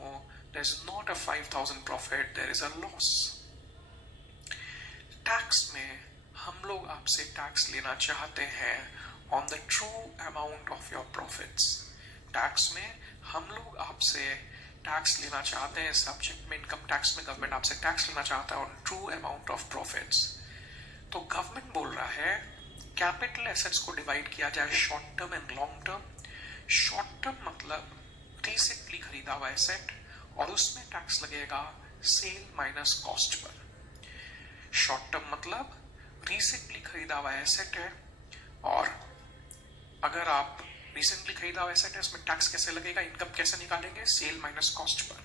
there is not a 5,000 profit, there is a loss. Tax में हम लोग आपसे टैक्स लेना चाहते हैं on the true amount of your profits. Tax में हम लोग आपसे टैक्स लेना चाहते हैं. सब्जेक्ट में इनकम टैक्स में गवर्नमेंट आपसे टैक्स लेना चाहता है on true amount of profits. तो गवर्नमेंट बोल रहा है कैपिटल एसेट्स को डिवाइड किया जाए short term and long term. Short term मतलब रिसेंटली खरीदा हुआ एसेट और उसमें टैक्स लगेगा सेल माइनस कॉस्ट पर. शॉर्ट टर्म मतलब रिसेंटली खरीदा हुआ एसेट है और अगर आप रिसेंटली खरीदा हुआ एसेट है उसमें टैक्स कैसे लगेगा, इनकम कैसे निकालेंगे, सेल माइनस कॉस्ट पर.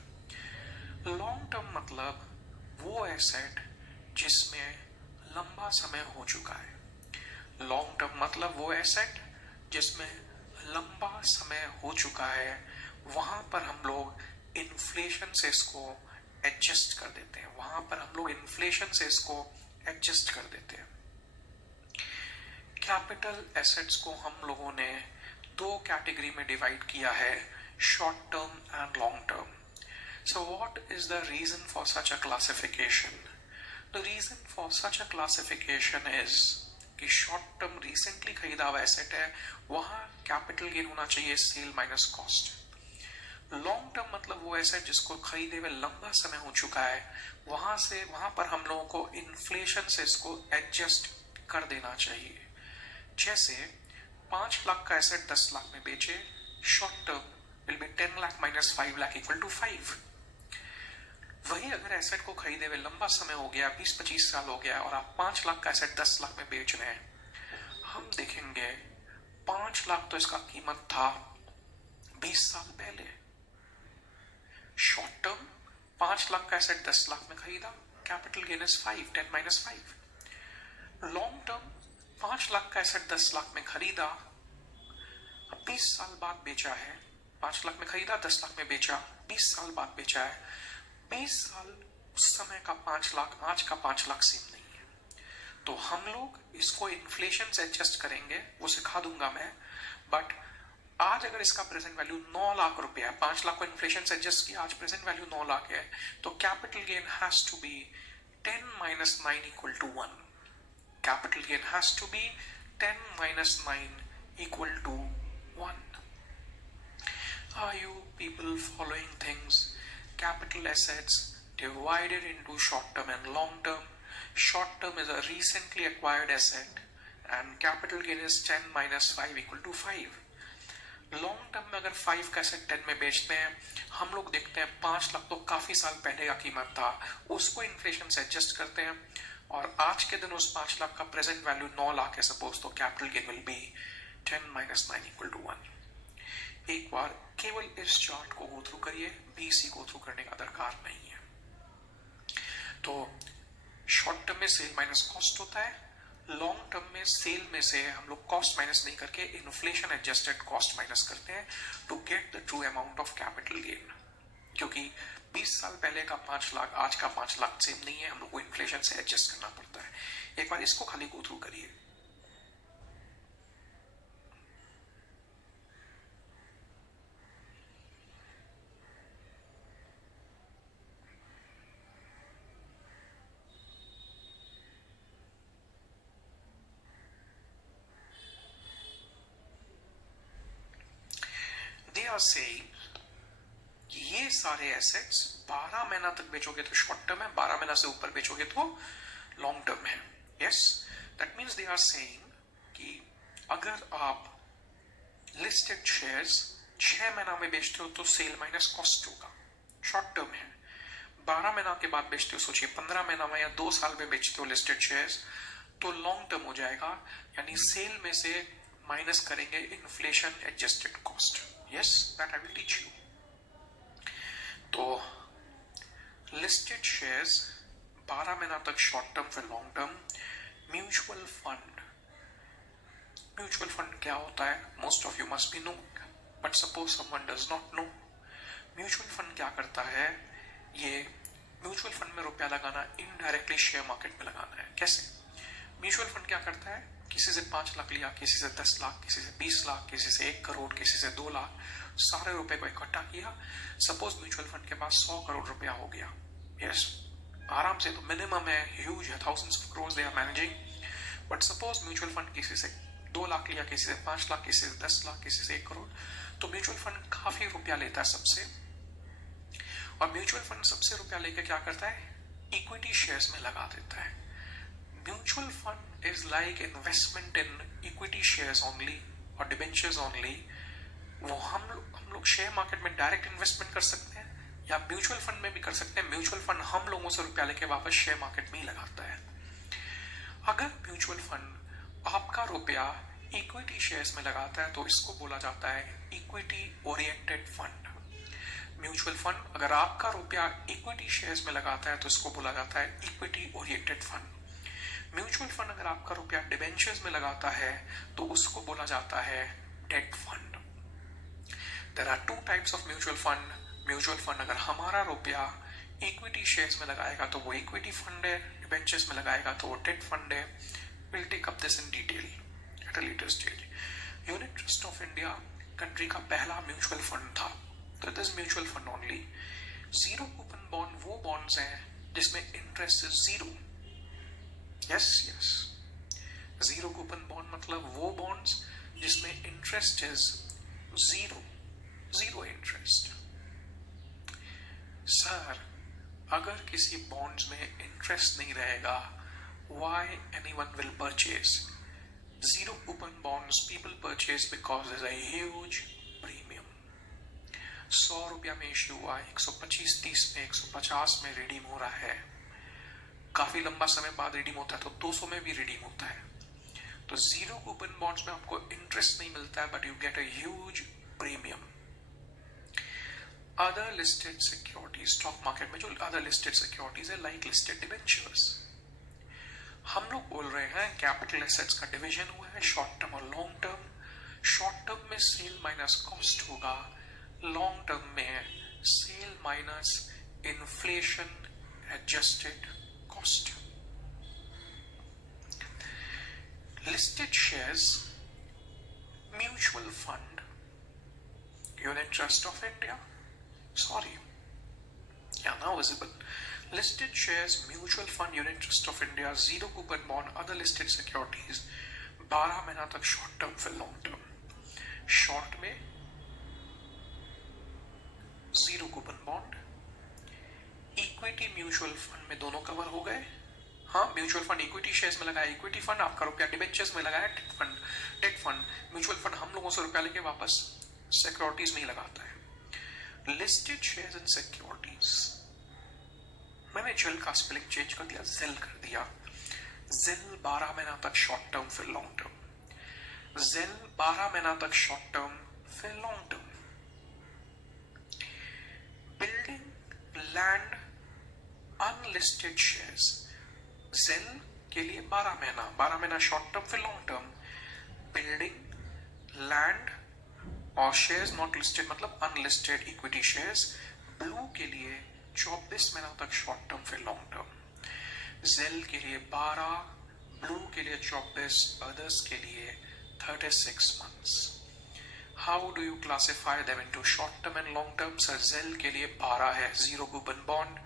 लॉन्ग टर्म मतलब वो एसेट जिसमें लंबा समय हो चुका है. लॉन्ग टर्म मतलब वो एसेट जिसमें लंबा समय हो चुका है, वहां पर हम लोग इन्फ्लेशन से इसको एडजस्ट कर देते हैं. वहां पर हम लोग इन्फ्लेशन से इसको एडजस्ट कर देते हैं. कैपिटल एसेट्स को हम लोगों ने 2 कैटेगरी में डिवाइड किया है, short term and long term. So what is the reason for such a classification? The reason for such a classification is कि शॉर्ट टर्म रिसेंटली खरीदा हुआ एसेट है, वहां कैपिटल गेन होना चाहिए sale minus cost. Long term मतलब वो asset जिसको खरीदे हुए लंबा समय हो चुका है, वहां पर हम लोगों को इन्फ्लेशन से इसको एडजस्ट कर देना चाहिए. जैसे 5 लाख का एसेट 10 लाख में बेचे, short term will be 10 lakh minus 5 lakh equal to 5. वही अगर एसेट को खरीदे हुए लंबा समय हो गया, 20-25 साल हो गया और आप 5 लाख का एसेट 10 लाख में बेच रहे हैं, हम देखेंगे 5 लाख तो इसका कीमत था 20 साल पहले. शॉर्ट टर्म 5 लाख का एसेट 10 लाख में खरीदा, capital gain is 5, 10 minus 5. Long term 5 lakh का एसेट 10 लाख में खरीदा, 20 साल बाद बेचा है. 5 लाख में खरीदा, 10 लाख में बेचा, 20 साल बाद बेचा है. 20 साल उस समय का 5 लाख, आज का 5 लाख सेम नहीं है. तो हम लोग इसको इन्फ्लेशन से एडजस्ट करेंगे, वो सिखा दूंगा मैं. बट आज अगर इसका प्रेजेंट वैल्यू 9 लाख रुपया है, 5 लाख को इन्फ्लेशन से एडजस्ट किया, आज प्रेजेंट वैल्यू 9 लाख है, तो capital gain has to be 10 minus 9 equal to 1. Capital gain has to be 10 minus 9 equal to 1. Are you people following things? Capital assets divided into short term and long term. Short term is a recently acquired asset and capital gain is 10 minus 5 equal to 5. Long term में अगर 5 का asset 10 में बेचते हैं, हम लोग देखते हैं 5 लाख तो काफी साल पहले का कीमत था, उसको इन्फ्लेशन से एडजस्ट करते हैं और आज के दिन उस 5 लाख का प्रेजेंट वैल्यू 9 लाख है सपोज, तो capital gain will be 10 minus 9 equal to 1। एक बार केवल इस चार्ट को गो थ्रू करिए, बीसी गो थ्रू करने का दरकार नहीं है। तो शॉर्ट टर्म में सेल माइनस कॉस्ट होता है, लॉन्ग टर्म में सेल में से हम लोग कॉस्ट माइनस नहीं करके इन्फ्लेशन एडजस्टेड कॉस्ट माइनस करते हैं to get the true amount of capital gain. क्योंकि 20 साल पहले का 5 लाख आज का 5 लाख सेम नहीं है, हम लोग को इन्फ्लेशन से एडजस्ट करना पड़ता है। एक बार इसको खाली गो थ्रू करिए। दे आर सेइंग ये सारे एसेट्स 12 महीना तक बेचोगे तो शॉर्ट टर्म है, 12 महीना से ऊपर बेचोगे तो लॉन्ग टर्म है। Yes, that means they are saying कि अगर आप लिस्टेड शेयर्स 6 महीना में बेचते हो तो सेल माइनस कॉस्ट होगा, शॉर्ट टर्म है। 12 महीना के बाद बेचते हो, सोचिए 15 महीना में या 2 साल में बेचते हो लिस्टेड शेयर्स, तो लॉन्ग टर्म हो जाएगा, यानी सेल में से माइनस करेंगे inflation adjusted cost. Yes, that I will teach you. तो लिस्टेड शेयर्स 12 महीना तक शॉर्ट टर्म फिर long term. Mutual fund, mutual fund क्या होता है? Most of you must be know, but suppose someone does not know. Mutual fund क्या करता है? ये म्यूचुअल फंड में रुपया लगाना इनडायरेक्टली शेयर मार्केट में लगाना है। कैसे? म्यूचुअल फंड क्या करता है? किसी से 5 लाख लिया, किसी से 10 लाख, किसी से 20 लाख, किसी से 1 करोड़, किसी से 2 लाख, सारे रुपए को इकट्ठा किया। सपोज म्यूचुअल फंड के पास 100 करोड़ रुपया हो गया। यस, आराम से, तो मिनिमम है, ह्यूज है, thousands of crore they are managing. But suppose mutual fund किसी से 2 लाख लिया, किसी से 5 लाख, किसी से 10 लाख, किसी से 1 करोड़, तो म्यूचुअल फंड काफी रुपया लेता है सबसे। और म्यूचुअल फंड सबसे रुपया लेकर क्या करता है? इक्विटी शेयर्स में लगा देता है। Mutual fund is like investment in equity shares only और डिबेंचर्स ओनली। वो हम लोग शेयर मार्केट में डायरेक्ट इन्वेस्टमेंट कर सकते हैं या म्यूचुअल फंड में भी कर सकते हैं। म्यूचुअल फंड हम लोगों से रुपया लेके वापस शेयर मार्केट में ही लगाता है। अगर म्यूचुअल फंड आपका रुपया इक्विटी शेयर्स में लगाता है तो इसको बोला जाता है equity oriented fund. Mutual fund अगर आपका रुपया इक्विटी शेयर्स में लगाता है तो इसको बोला जाता है equity oriented fund. Mutual fund अगर आपका रुपया डिबेंचर्स में लगाता है तो उसको बोला जाता है debt fund. There are 2 types of mutual fund. Mutual fund अगर हमारा रुपया इक्विटी शेयर्स में लगाएगा तो वो इक्विटी फंड है, डिबेंचर्स में लगाएगा तो वो डेट फंड है। We'll take up this in detail at a later stage. Unit Trust of India country का पहला म्यूचुअल फंड था, तो this mutual fund only. Zero coupon bond वो बॉन्ड्स हैं जिसमें interest is zero. Yes yes, zero coupon bond मतलब वो bonds जिसमें interest is zero, zero interest. Sir, अगर किसी बॉन्ड्स में इंटरेस्ट नहीं रहेगा, why anyone will purchase? Zero coupon bonds people purchase because there is a huge premium. 100 रुपया में इश्यू हुआ, 125, 30 में, 150 में रिडीम हो रहा है। काफी लंबा समय बाद रिडीम होता है तो 200 में भी रिडीम होता है। तो जीरो कूपन बॉन्ड्स में आपको इंटरेस्ट नहीं मिलता है, but you get a huge premium. Other listed securities, stock market में जो अदर लिस्टेड सिक्योरिटीज है, लाइक लिस्टेड डिबेंचर्स। हम लोग बोल रहे हैं कैपिटल एसेट्स का डिवीजन हुआ है शॉर्ट टर्म और लॉन्ग टर्म। शॉर्ट टर्म में सेल माइनस कॉस्ट होगा, लॉन्ग टर्म में sale minus inflation adjusted cost. Listed shares, mutual fund, Unit Trust of India, sorry, yeah, now visible. Listed shares, mutual fund, unit trust of India, zero coupon bond, other listed securities, 12 महीना तक short term फिर long term. Short में zero coupon bond, equity mutual fund में दोनों cover हो गए। हाँ, mutual fund equity shares में लगाया, इक्विटी फंड आपका रुपया डिबेंचर्स में लगाया, डेट फंड, म्यूचुअल फंड हम लोगों से रुपया लेके वापस सिक्योरिटीज में ही लगाता है। लिस्टेड शेयर्स एंड सिक्योरिटीज, मैंने जेल का स्पेलिंग चेंज कर दिया, जेल कर दिया। जेल 12 महीना तक शॉर्ट टर्म फिर लॉन्ग टर्म। जेल 12 महीना तक शॉर्ट टर्म, फिर long term. Building land unlisted shares, ZEL के लिए 12 महीना शॉर्ट टर्म फिर लॉन्ग टर्म। बिल्डिंग लैंड और शेयर्स नॉट लिस्टेड मतलब अनलिस्टेड इक्विटी शेयर्स, ब्लू के लिए 24 महीना तक शॉर्ट टर्म फिर लॉन्ग टर्म। जेल के लिए 12, ब्लू के लिए 24, अदर्स के लिए 36 months. How do you classify them into short term and long term? Sir ZEL के लिए 12 है, zero coupon bond,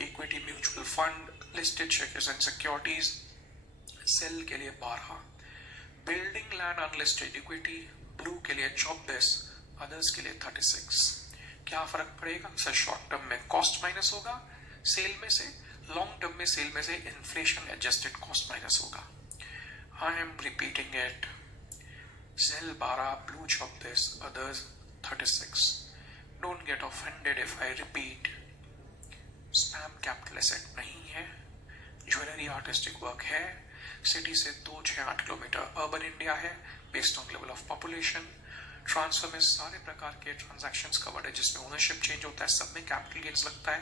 equity mutual fund, listed shares and securities. ZEL के लिए 12, building land unlisted equity, BLU के लिए 24, others के लिए 36। क्या फर्क पड़ेगा सर? शॉर्ट टर्म में कॉस्ट माइनस होगा सेल में से, लॉन्ग टर्म में सेल में से इन्फ्लेशन एडजस्टेड कॉस्ट माइनस होगा। I am repeating it, ZEL 12, BLU 24, others 36। Don't get offended if I repeat. Spam capital asset नहीं है, ज्वेलरी आर्टिस्टिक वर्क है, सिटी से 268 किलोमीटर अर्बन इंडिया है, based on level of population. Transfer में सारे प्रकार के ट्रांजैक्शंस कवर्ड है जिसमें ओनरशिप चेंज होता है, सब में कैपिटल गेन्स लगता है।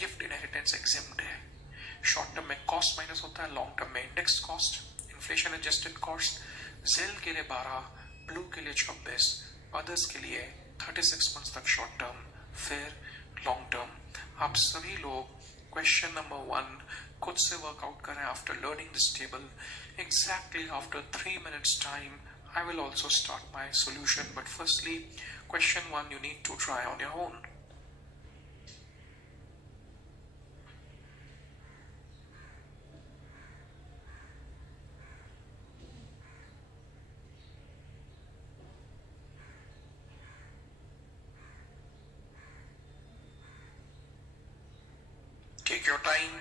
गिफ्ट इनहेरिटेंस एग्जिम्ड है। शॉर्ट टर्म में कॉस्ट माइनस होता है, लॉन्ग टर्म में index cost, inflation adjusted cost. ZEL के लिए 12, ब्लू के लिए 24, अदर्स के लिए 36 मंथ्स तक शॉर्ट टर्म, फिर लॉन्ग टर्म। आप सभी लोग क्वेश्चन नंबर 1 खुद से वर्कआउट करें after learning this table. Exactly after 3 minutes time I will also start my solution, but firstly question 1 you need to try on your own. Take your time.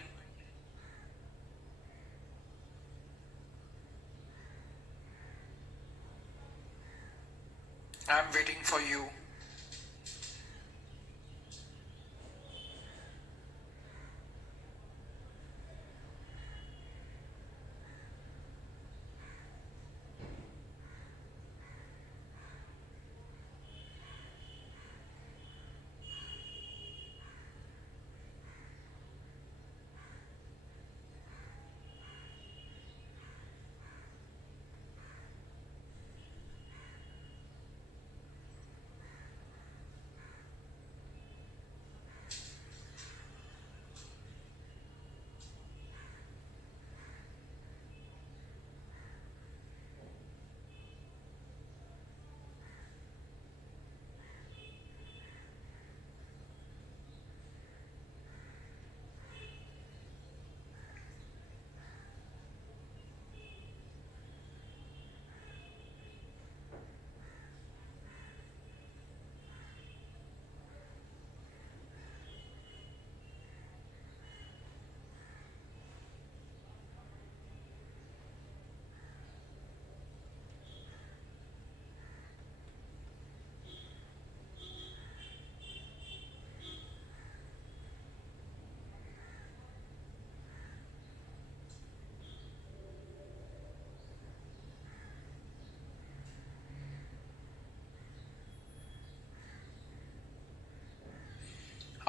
I'm waiting for you.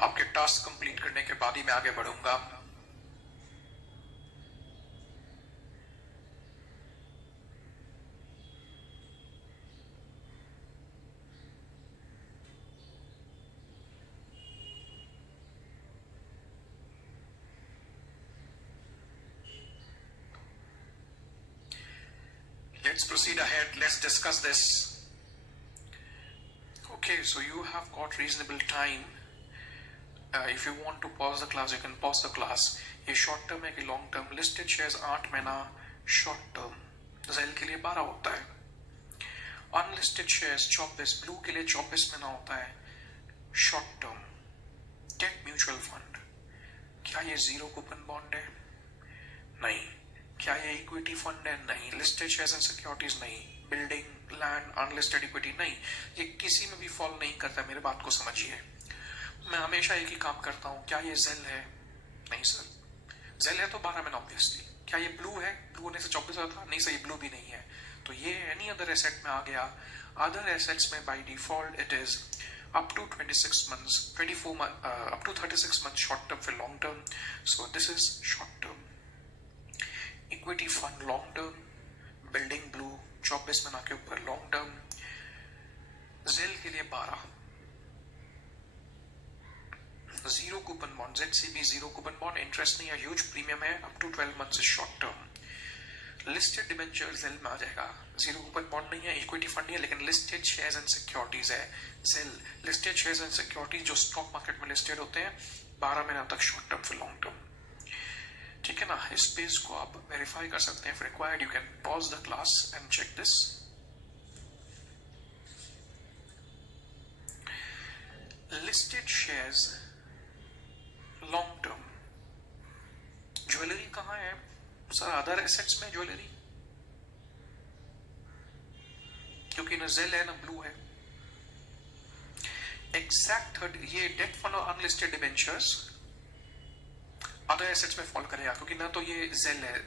आपके task complete करने के बाद ही मैं आगे बढ़ूंगा। Let's proceed ahead. Let's discuss this. Okay, so you have got reasonable time. If you want to pause the class, you can pause the class. ये short term है कि long term? Listed shares 8 महीना short term, jail के लिए 12 होता है। Unlisted shares 24, blue के लिए 24 महीना होता है short term. Take mutual fund, क्या ये जीरो कूपन बॉन्ड है? नहीं। क्या ये इक्विटी फंड है? नहीं। Listed shares and securities? नहीं। Building land unlisted equity? नहीं। ये किसी में भी फॉल नहीं करता, मेरे बात को समझिए। मैं हमेशा एक ही काम करता हूं। क्या ये जेल है? नहीं सर। जेल है तो 12 महीना ऑब्वियसली। क्या ये ब्लू है? ब्लू होने से 24 होता था? नहीं सर, ये ब्लू भी नहीं है। तो ये एनी अदर एसेट में आ गया. अदर एसेट्स में by default it is up to 26 months, 24 months, up to 36 months short term for long term. So this is short term. Equity fund long term, building blue, job based बना के ऊपर long term. ZEL के लिए 12, zero coupon bond, ZCB zero coupon bond, interest नहीं है, huge premium है, up to 12 months is short term. Listed debenture ZEL में आ जाएगा, जीरो कूपन बॉन्ड नहीं है, इक्विटी फंड नहीं है, लेकिन लिस्टेड शेयर्स एंड सिक्योरिटीज है. ZEL listed shares and securities जो स्टॉक मार्केट में लिस्टेड होते हैं, 12 महीना तक शॉर्ट टर्म फिर लॉन्ग टर्म. ठीक है ना. इस पेज को आप वेरीफाई कर सकते हैं. If required you can pause the class and check this. Listed shares long term. Jewellery कहां है सर? अदर एसेट्स में ज्वेलरी, क्योंकि ना ZEL है ना ब्लू है. एग्जैक्ट थर्ड, ये डेट फंड और अनलिस्टेड डिबेंचर्स अदर एसेट्स में फॉल करेगा, क्योंकि ना तो ये ZEL है,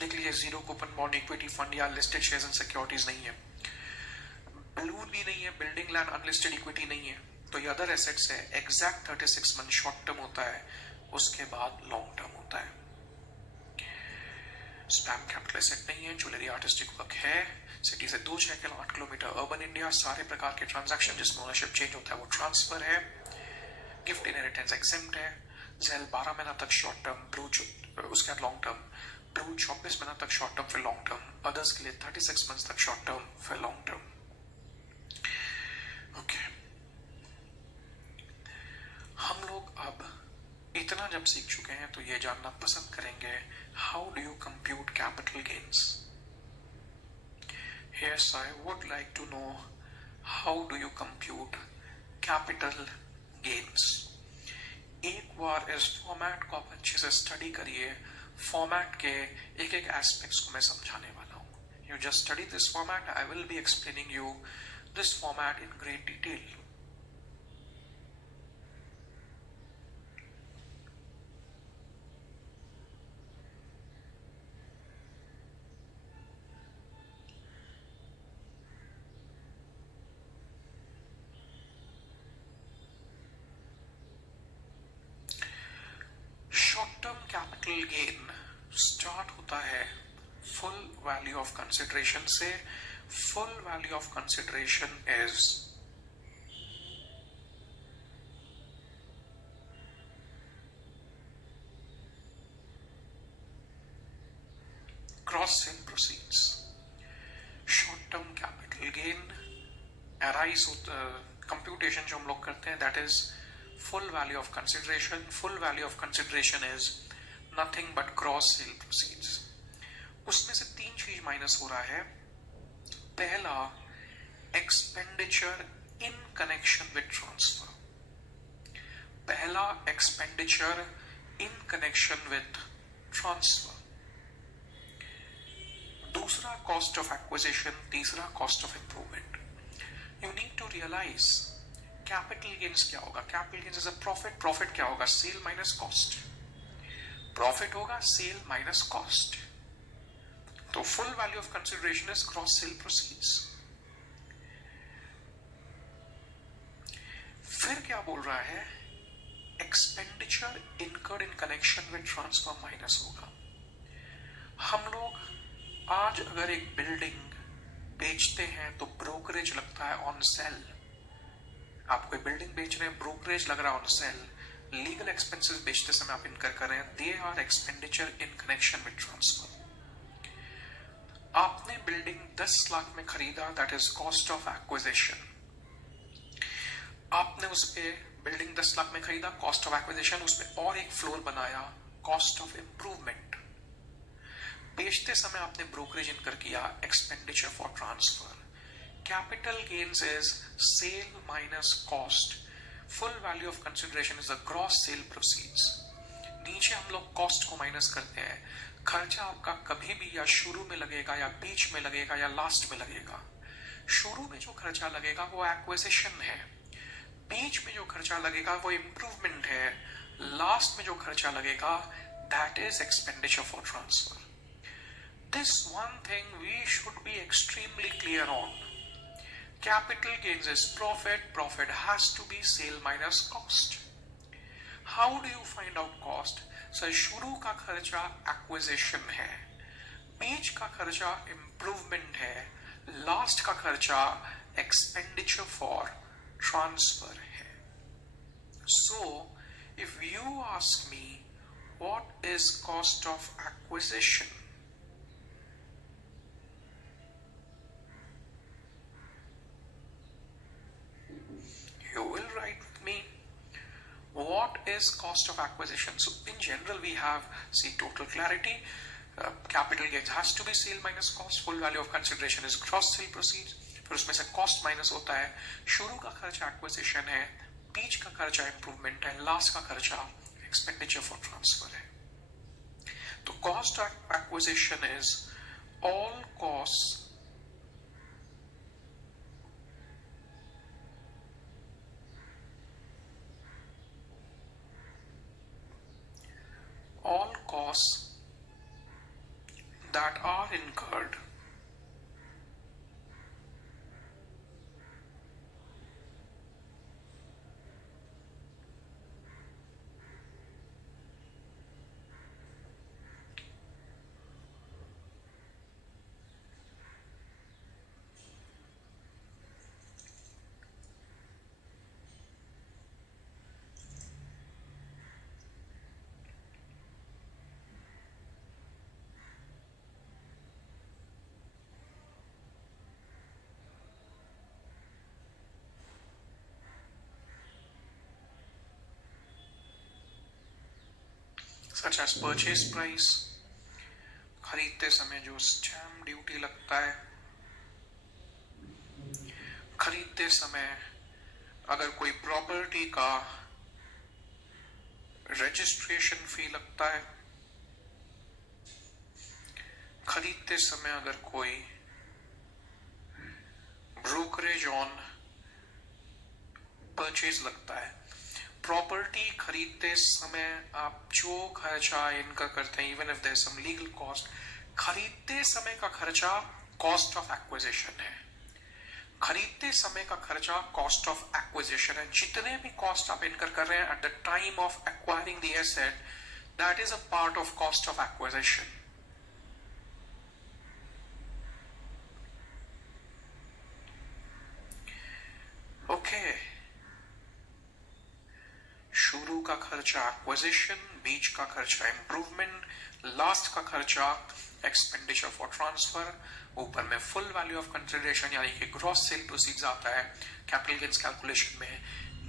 देख लीजिए, zero coupon bond, equity fund या लिस्टेड शेयर्स एंड सिक्योरिटीज नहीं है. ब्लू भी नहीं है, बिल्डिंग लैंड अनलिस्टेड इक्विटी नहीं है, तो ये अदर एसेट्स है. एग्जैक्ट 36 मंथ शॉर्ट टर्म होता है, उसके बाद लॉन्ग टर्म होता है. स्पैम कैपिटल एसेट नहीं है. ज्वेलरी आर्टिस्टिक वर्क है. सिटी से 2-6 किलोमीटर. Urban India. सारे प्रकार के ट्रांजैक्शन जिसमें ओनरशिप चेंज होता है वो ट्रांसफर है. गिफ्ट इनहेरिटेंस एग्जेम्प्ट है. ZEL 12 महीना तक शॉर्ट टर्म, ब्लू उसके बाद लॉन्ग टर्म, ब्लू 24 महीना तक शॉर्ट टर्म फिर लॉन्ग टर्म, अदर्स के लिए 36 मंथ्स तक शॉर्ट टर्म फिर लॉन्ग टर्म. ओके, हम लोग अब इतना जब सीख चुके हैं तो ये जानना पसंद करेंगे, how do you compute capital gains. Yes, I would like to know how do you compute capital gains. एक बार इस फॉर्मेट को आप अच्छे से स्टडी करिए. फॉर्मेट के एक एक एस्पेक्ट्स को मैं समझाने वाला हूँ. You just study this format. I will be explaining you this format in great detail. Capital gain start होता है फुल वैल्यू ऑफ कंसिडरेशन से. Full value of consideration is gross sale proceeds. Short term capital gain arise computation जो हम लोग करते हैं, that is full value of consideration. Full value of consideration is nothing but gross sale proceeds. उसमें से 3 चीज minus हो रहा है. पहला, expenditure in connection with transfer. पहला expenditure in connection with transfer. दूसरा कॉस्ट ऑफ एक्विजिशन. तीसरा cost of improvement. You need to realise capital gains क्या होगा. Capital gains is a profit. Profit क्या होगा? Sale minus cost. प्रॉफिट होगा sale minus cost. तो full value of consideration is gross sale proceeds. फिर क्या बोल रहा है? Expenditure incurred in connection with transfer minus होगा. हम लोग आज अगर एक बिल्डिंग बेचते हैं तो ब्रोकरेज लगता है ऑन सेल. आप कोई बिल्डिंग बेच रहे हैं, ब्रोकरेज लग रहा है ऑन सेल. लीगल एक्सपेंसेस बेचते समय आप इनकर कर रहे हैं, they are expenditure in connection with transfer. आपने बिल्डिंग 10 लाख में खरीदा, that is cost of acquisition. आपने उस पे बिल्डिंग 10 लाख में खरीदा, कॉस्ट ऑफ एक्विजिशन. उसमें और एक फ्लोर बनाया, कॉस्ट ऑफ इंप्रूवमेंट. बेचते समय आपने ब्रोकरेज इनकर किया, expenditure for transfer. Capital gains is sale minus cost. Full value of consideration is the gross sale proceeds. नीचे हम लोग कॉस्ट को माइनस करते हैं. खर्चा आपका कभी भी या शुरू में लगेगा या बीच में लगेगा या लास्ट में लगेगा. शुरू में जो खर्चा लगेगा वो एक्विजिशन है. बीच में जो खर्चा लगेगा वो इंप्रूवमेंट है. लास्ट में जो खर्चा लगेगा that is expenditure for transfer. This one thing we should be extremely clear on. Capital gains is profit. Profit has to be sale minus cost. How do you find out cost? Sir शुरू का खर्चा acquisition है, बीच का खर्चा improvement है, last का खर्चा expenditure for transfer है. So if you ask me what is cost of acquisition, you will write with me what is cost of acquisition. So in general we have, see, total clarity, capital gains has to be sale minus cost, full value of consideration is gross sale proceeds, फिर उसमें से cost minus होता है, शुरू का खर्चा acquisition है, बीच का खर्चा improvement है, लास्ट का खर्चा expenditure for transfer है. तो cost of acquisition is all costs that are incurred such as purchase price, खरीदते समय जो स्टैम्प ड्यूटी लगता है, खरीदते समय अगर कोई प्रॉपर्टी का रजिस्ट्रेशन फी लगता है, खरीदते समय अगर कोई ब्रोकरेज ऑन परचेज लगता है, प्रॉपर्टी खरीदते समय आप जो खर्चा इनका करते हैं, even if there some legal cost, खरीदते समय का खर्चा कॉस्ट ऑफ एक्विजिशन है. खरीदते समय का खर्चा कॉस्ट ऑफ एक्विजिशन है. जितने भी कॉस्ट आप इनकर कर रहे हैं at the time of acquiring the asset, that is a part of cost of acquisition. Okay, शुरू का खर्चा एक्विजिशन, बीच का खर्चा इंप्रूवमेंट, लास्ट का खर्चा एक्सपेंडिचर फॉर ट्रांसफर, ऊपर में फुल वैल्यू ऑफ कंसिडरेशन यानी कि ग्रॉस सेल प्रोसीड्स आता है कैपिटल गेन्स कैलकुलेशन में,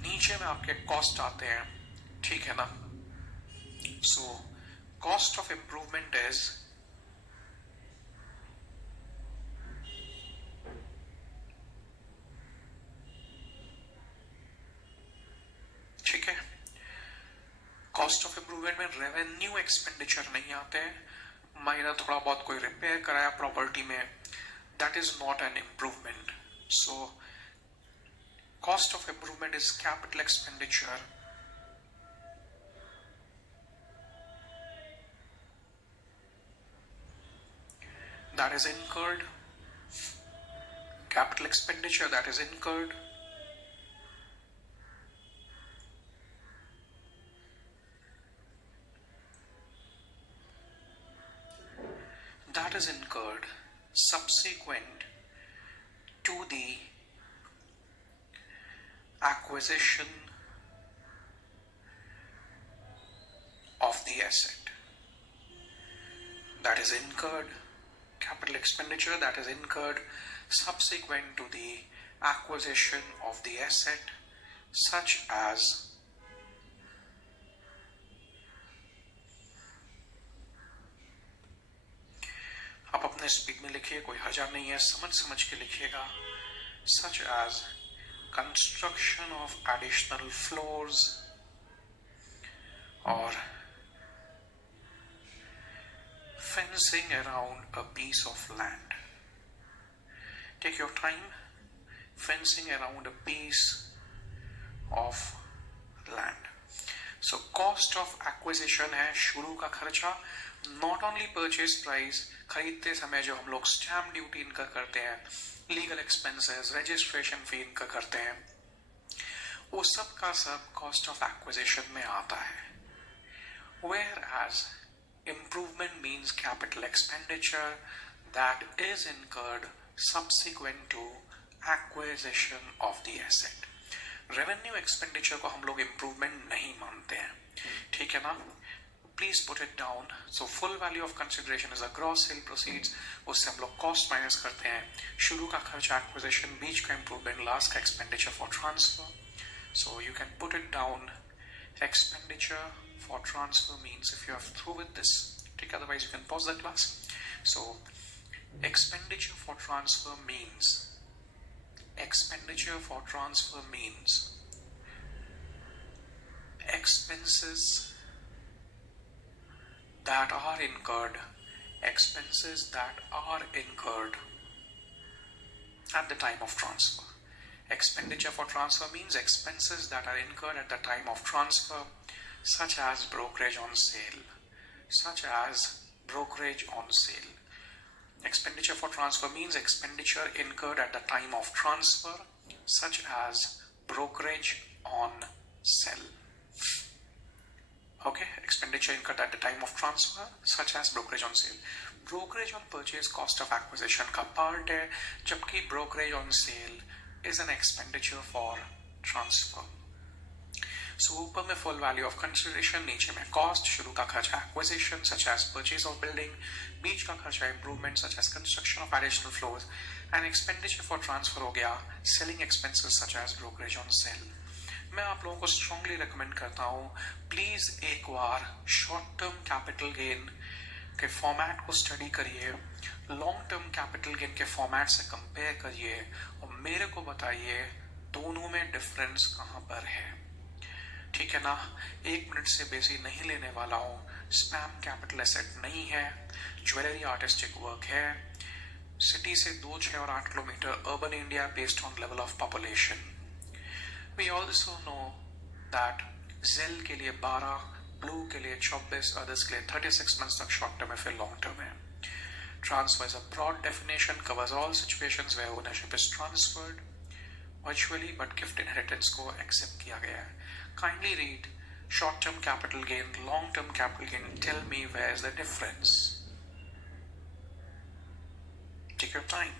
नीचे में आपके कॉस्ट आते हैं. ठीक है ना? So cost of improvement is ठीक है. कॉस्ट ऑफ इंप्रूवमेंट में रेवेन्यू एक्सपेंडिचर नहीं आते हैं. माइनर थोड़ा बहुत कोई रिपेयर कराया प्रॉपर्टी में, that is not an improvement. So cost of improvement is capital expenditure that is incurred, capital expenditure that is incurred subsequent to the acquisition of the asset. That is incurred, capital expenditure that is incurred subsequent to the acquisition of the asset, such as आप अपने speed में लिखिए, कोई हर्जा नहीं है, समझ समझ के लिखिएगा. such as construction of additional floors or fencing around a piece of land. Take your time. Fencing around a piece of land. So cost of acquisition है शुरू का खर्चा, नॉट ओनली परचेज प्राइस, खरीदते समय जो हम लोग स्टैम्प ड्यूटी इनका करते हैं, लीगल एक्सपेंसेस, रजिस्ट्रेशन फी इनका करते हैं, वो सब का सब कॉस्ट ऑफ एक्विजिशन में आता है. Whereas improvement means capital expenditure that is incurred subsequent to acquisition of the asset. Revenue expenditure को हम लोग इम्प्रूवमेंट नहीं मानते हैं, ठीक है ना. Please put it down. So full value of consideration is a gross sale proceeds, उससे हम लोग कॉस्ट माइनस करते हैं, शुरू का खर्चा एक्विजिशन, बीच का इम्प्रूवमेंट, लास्ट का expenditure for transfer. So you can put it down. Expenditure for transfer means, if you are through with this, ठीक, otherwise you can pause the class. So expenditure for transfer means expenses that are incurred at the time of transfer. Expenditure for transfer means expenses that are incurred at the time of transfer, such as brokerage on sale. Expenditure for transfer means expenditure incurred at the time of transfer, such as brokerage on sale. Okay, expenditure incurred at the time of transfer, such as brokerage on sale. Brokerage on purchase cost of acquisition का part है, जबकि brokerage on sale is an expenditure for transfer. So ऊपर में full value of consideration, नीचे में cost, शुरू का खर्चा acquisition such as purchase of building, बीच का खर्चा improvement such as construction of additional floors, and expenditure for transfer हो गया selling expenses such as brokerage on sale. मैं आप लोगों को strongly recommend करता हूँ, please एक बार short term capital gain के फॉर्मेट को स्टडी करिए, लॉन्ग टर्म कैपिटल गेन के फॉर्मेट से कंपेयर करिए और मेरे को बताइए दोनों में डिफरेंस कहां पर है, ठीक है ना. 1 मिनट से बेसी नहीं लेने वाला हूं. स्पैम कैपिटल एसेट नहीं है, ज्वेलरी आर्टिस्टिक वर्क है, सिटी से 2, 6 और 8 kilometre, urban India based on level of population. We also know that ZEL के लिए 12, ब्लू के लिए 24, अदर्स के लिए 36 मंथ्स तक शॉर्ट टर्म है, फिर लॉन्ग टर्म है. Transfer is a broad definition, covers all situations where ownership is transferred virtually but gift inheritance को accept किया गया है. Kindly read short term capital gain, long term capital gain. Tell me where is the difference. Take your time.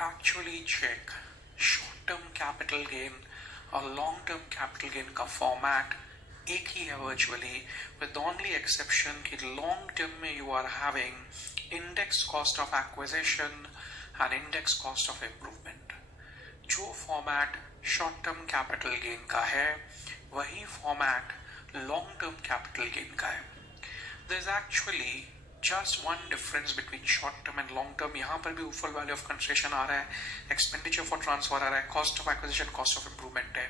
Actually check short term capital gain और long term capital gain का format एक ही है virtually, with the only exception कि long term में you are having index cost of acquisition and index cost of improvement. जो format short term capital gain का है वही format long term capital gain का है. There is actually just one difference between short term and long term. यहाँ पर भी full value of consideration आ रहा है, expenditure for transfer आ रहा है, cost of acquisition, cost of improvement है,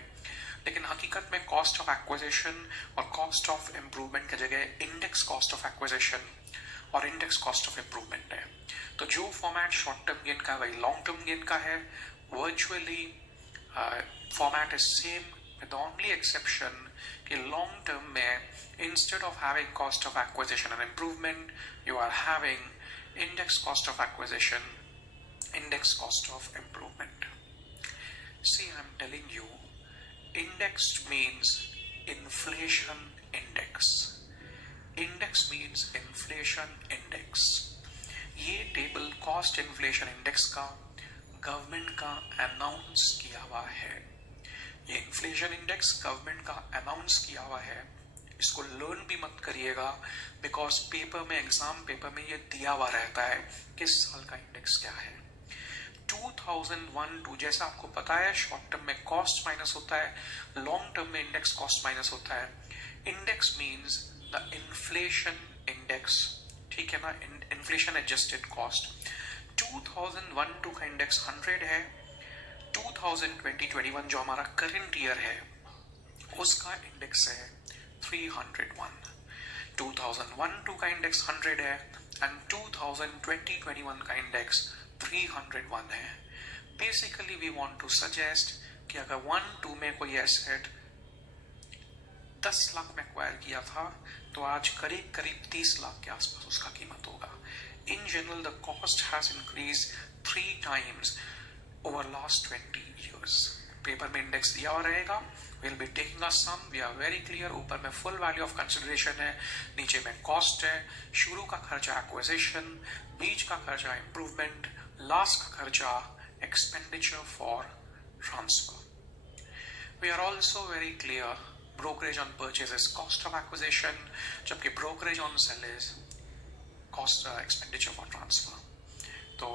लेकिन हकीकत में cost of acquisition और cost of improvement की जगह index cost of acquisition और index cost of improvement है. तो जो format short term gain का वही long term gain का है. Virtually format is same with the only exception कि long term में instead of having cost of acquisition and improvement, you are having index cost of acquisition, index cost of improvement. See, I'm telling you, indexed means inflation index. Index means inflation index. ये table cost inflation index का government का announce किया हुआ है. ये inflation index government का announce किया हुआ है. इसको लर्न भी मत करिएगा बिकॉज पेपर में एग्जाम पेपर में ये दिया हुआ रहता है किस साल का इंडेक्स क्या है. 2001 टू जैसा आपको पता है शॉर्ट टर्म में कॉस्ट माइनस होता है, लॉन्ग टर्म में इंडेक्स कॉस्ट माइनस होता है. Index means the inflation index, ठीक है ना, इन्फ्लेशन एडजस्टेड कॉस्ट. 2001 का इंडेक्स 100 है. 2020-21 जो हमारा करंट ईयर है उसका इंडेक्स है 301. 2001 का इंडेक्स 100 है एंड 2020-21 का इंडेक्स 301 है. Basically we want to suggest कि अगर 1-2 में कोई एसेट 10 लाख में एक्वायर किया था तो आज करीब करीब 30 लाख के आसपास उसका कीमत होगा. In general the cost has increase 3 times over last 20 years. Paper में इंडेक्स दिया हुआ रहेगा. Will be taking a sum. We are very clear. ऊपर में फुल वैल्यू ऑफ कंसिडरेशन है, नीचे में कॉस्ट है. शुरू का खर्चा एक्विजिशन, बीच का खर्चा इंप्रूवमेंट, लास्ट का खर्चा expenditure for transfer. We are also very clear. Brokerage on purchase is cost of acquisition, जबकि brokerage on sell is cost expenditure for transfer. तो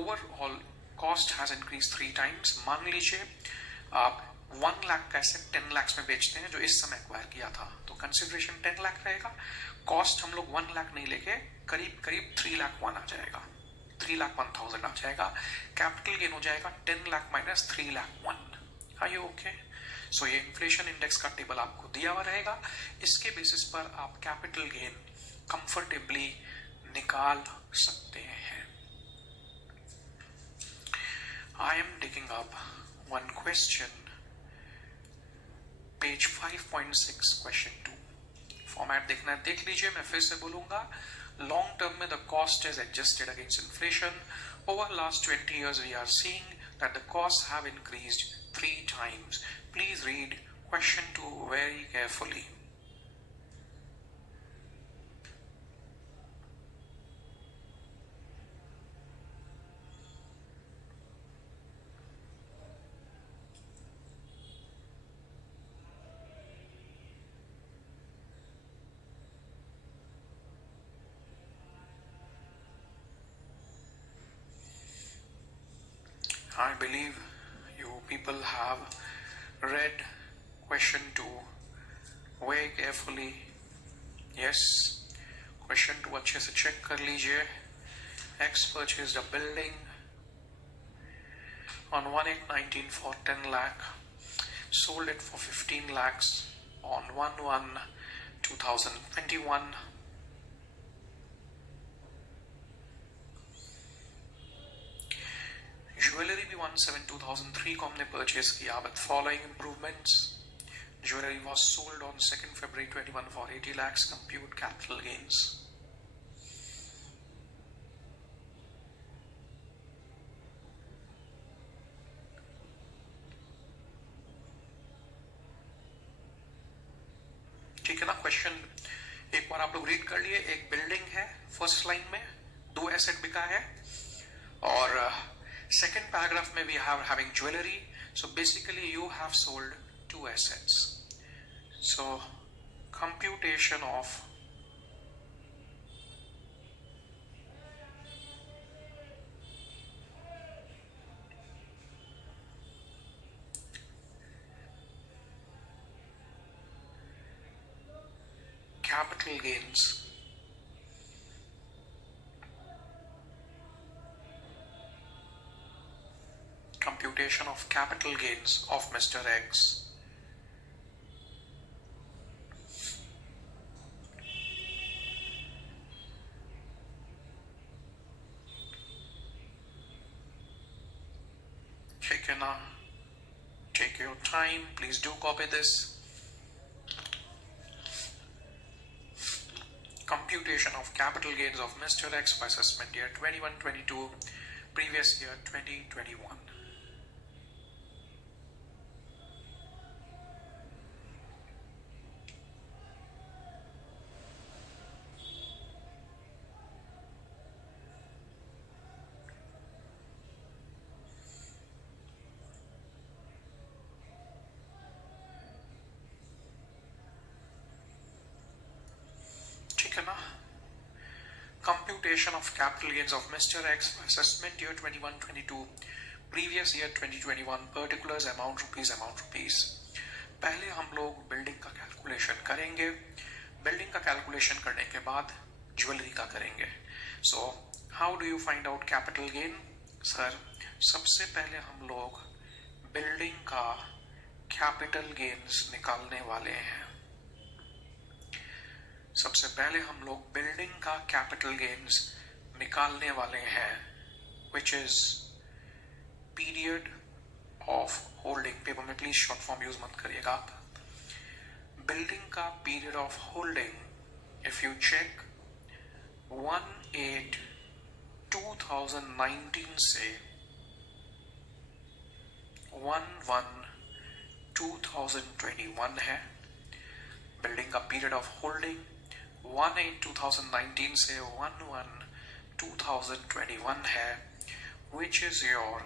overall cost has increased 3 times. मान लीजिए आप 1 लाख का एसेट 10 लाख में बेचते हैं जो इस समय एक्वायर किया था तो कंसिडरेशन 10 लाख रहेगा. कॉस्ट हम लोग 1 लाख नहीं लेके करीब करीब 3 लाख 1 आ जाएगा, 3 लाख 1,000 आ जाएगा. कैपिटल गेन हो जाएगा 10 lakh minus 3 lakh 1. Are you okay? So ये इन्फ्लेशन इंडेक्स का टेबल आपको दिया हुआ रहेगा. इसके बेसिस पर आप कैपिटल गेन कंफर्टेबली निकाल सकते हैं. I am taking up one question, page 5.6 question 2. Format देखना है देख लीजिए. मैं फिर से बोलूंगा. लॉन्ग टर्म में the cost is adjusted against inflation. Over last 20 years we are seeing that the costs have increased 3 times. Please read question 2 very carefully. I believe you people have read question 2 very carefully. Yes, question 2 अच्छे से check कर लीजिए. X purchased a building on 1/8/19 for 10 lakh, sold it for 15 lakhs on 1/1/2021. Jewellery भी 1/7/2003 को हमने purchase किया with following improvements. Jewellery was sold on 2nd February 21 for 80 lakhs. Compute capital gains. ठीक है ना. क्वेश्चन एक बार आप लोग रीड कर लिए. एक बिल्डिंग है फर्स्ट लाइन में, 2 एसेट बिका है और second paragraph में we have having jewelry. So basically you have sold 2 assets. So computation of capital gains. Computation of capital gains of Mr. X. Take your time. Please do copy this. Computation of capital gains of Mr. X for assessment year 21-22, previous year 2021. computation of capital gains of Mr. X for assessment year 21-22, previous year 2021, particulars amount rupees. पहले हम लोग building का calculation करेंगे, building का calculation करने के बाद jewellery का करेंगे. So how do you find out capital gain? Sir, सबसे पहले हम लोग बिल्डिंग का कैपिटल गेन्स निकालने वाले हैं. सबसे पहले हम लोग बिल्डिंग का कैपिटल गेन्स निकालने वाले हैं, which is period of holding. Paper में प्लीज शॉर्ट फॉर्म यूज मत करिएगा आप. बिल्डिंग का period of holding, if you check 1/8/2019 से 1/1/2021 है. बिल्डिंग का पीरियड ऑफ होल्डिंग 1/8/2019 से 1/1/2021 है, which is your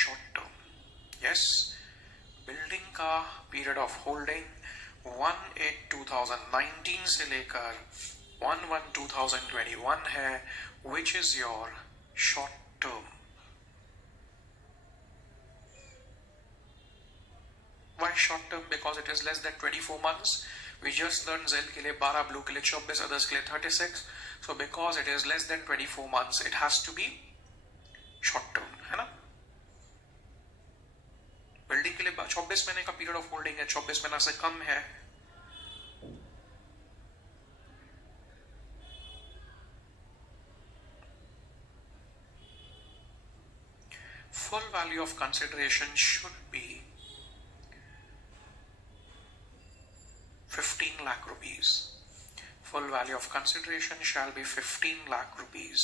short term. Yes, building का पीरियड ऑफ होल्डिंग 1/8/2019 से लेकर 1/1/2021 है, which is your short term. Why short term? Because it is less than 24 months. We just learned Z के लिए 12, Blue के लिए 24, others के लिए 36. So because it is less than 24 months, it has to be short term, है ना? Building के लिए 24 महीने का पीरियड ऑफ होल्डिंग है, 24 महीना से कम है. Full value of consideration should be 15 lakh rupees. Full value of consideration shall be 15 lakh rupees.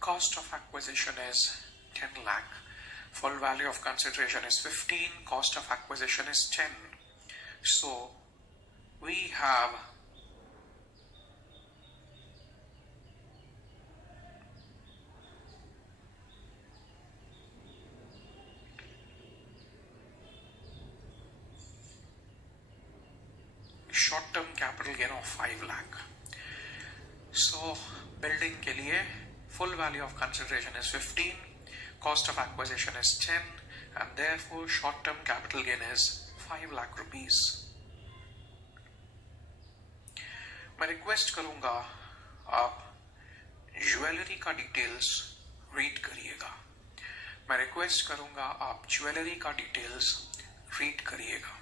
Cost of acquisition is 10 lakh. Full value of consideration is 15. Cost of acquisition is 10. So we have short-term capital gain of 5 lakh. So building के लिए full value of consideration is 15, cost of acquisition is 10, and therefore short-term capital gain is 5 lakh rupees. मैं request करूंगा आप jewellery का details read करिएगा. मैं request करूंगा आप ज्वेलरी का डिटेल्स रीड करिएगा.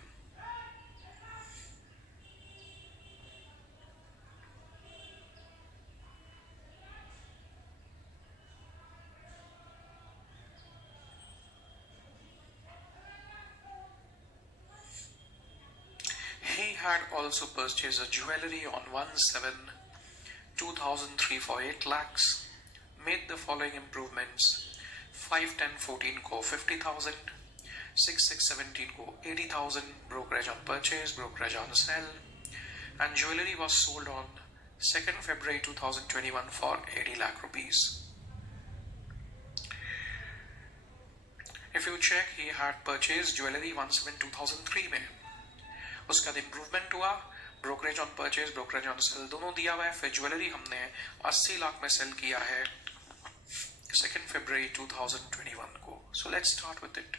He had also purchased a jewelry on 1/7/2003 for 8 lakhs, made the following improvements: 5/10/14 को 50,000, 6/6/17 को 80,000, brokerage on purchase, brokerage on sell, and jewelry was sold on 2nd February 2021 for 80 lakh rupees. If you check, he had purchased jewelry 1/7/2003 में. उसका improvement हुआ, brokerage on purchase, brokerage on sale दोनों दिया हुआ है. फिर ज्वेलरी हमने 80 लाख में सेल किया है 2nd February 2021 को. So let's start with it.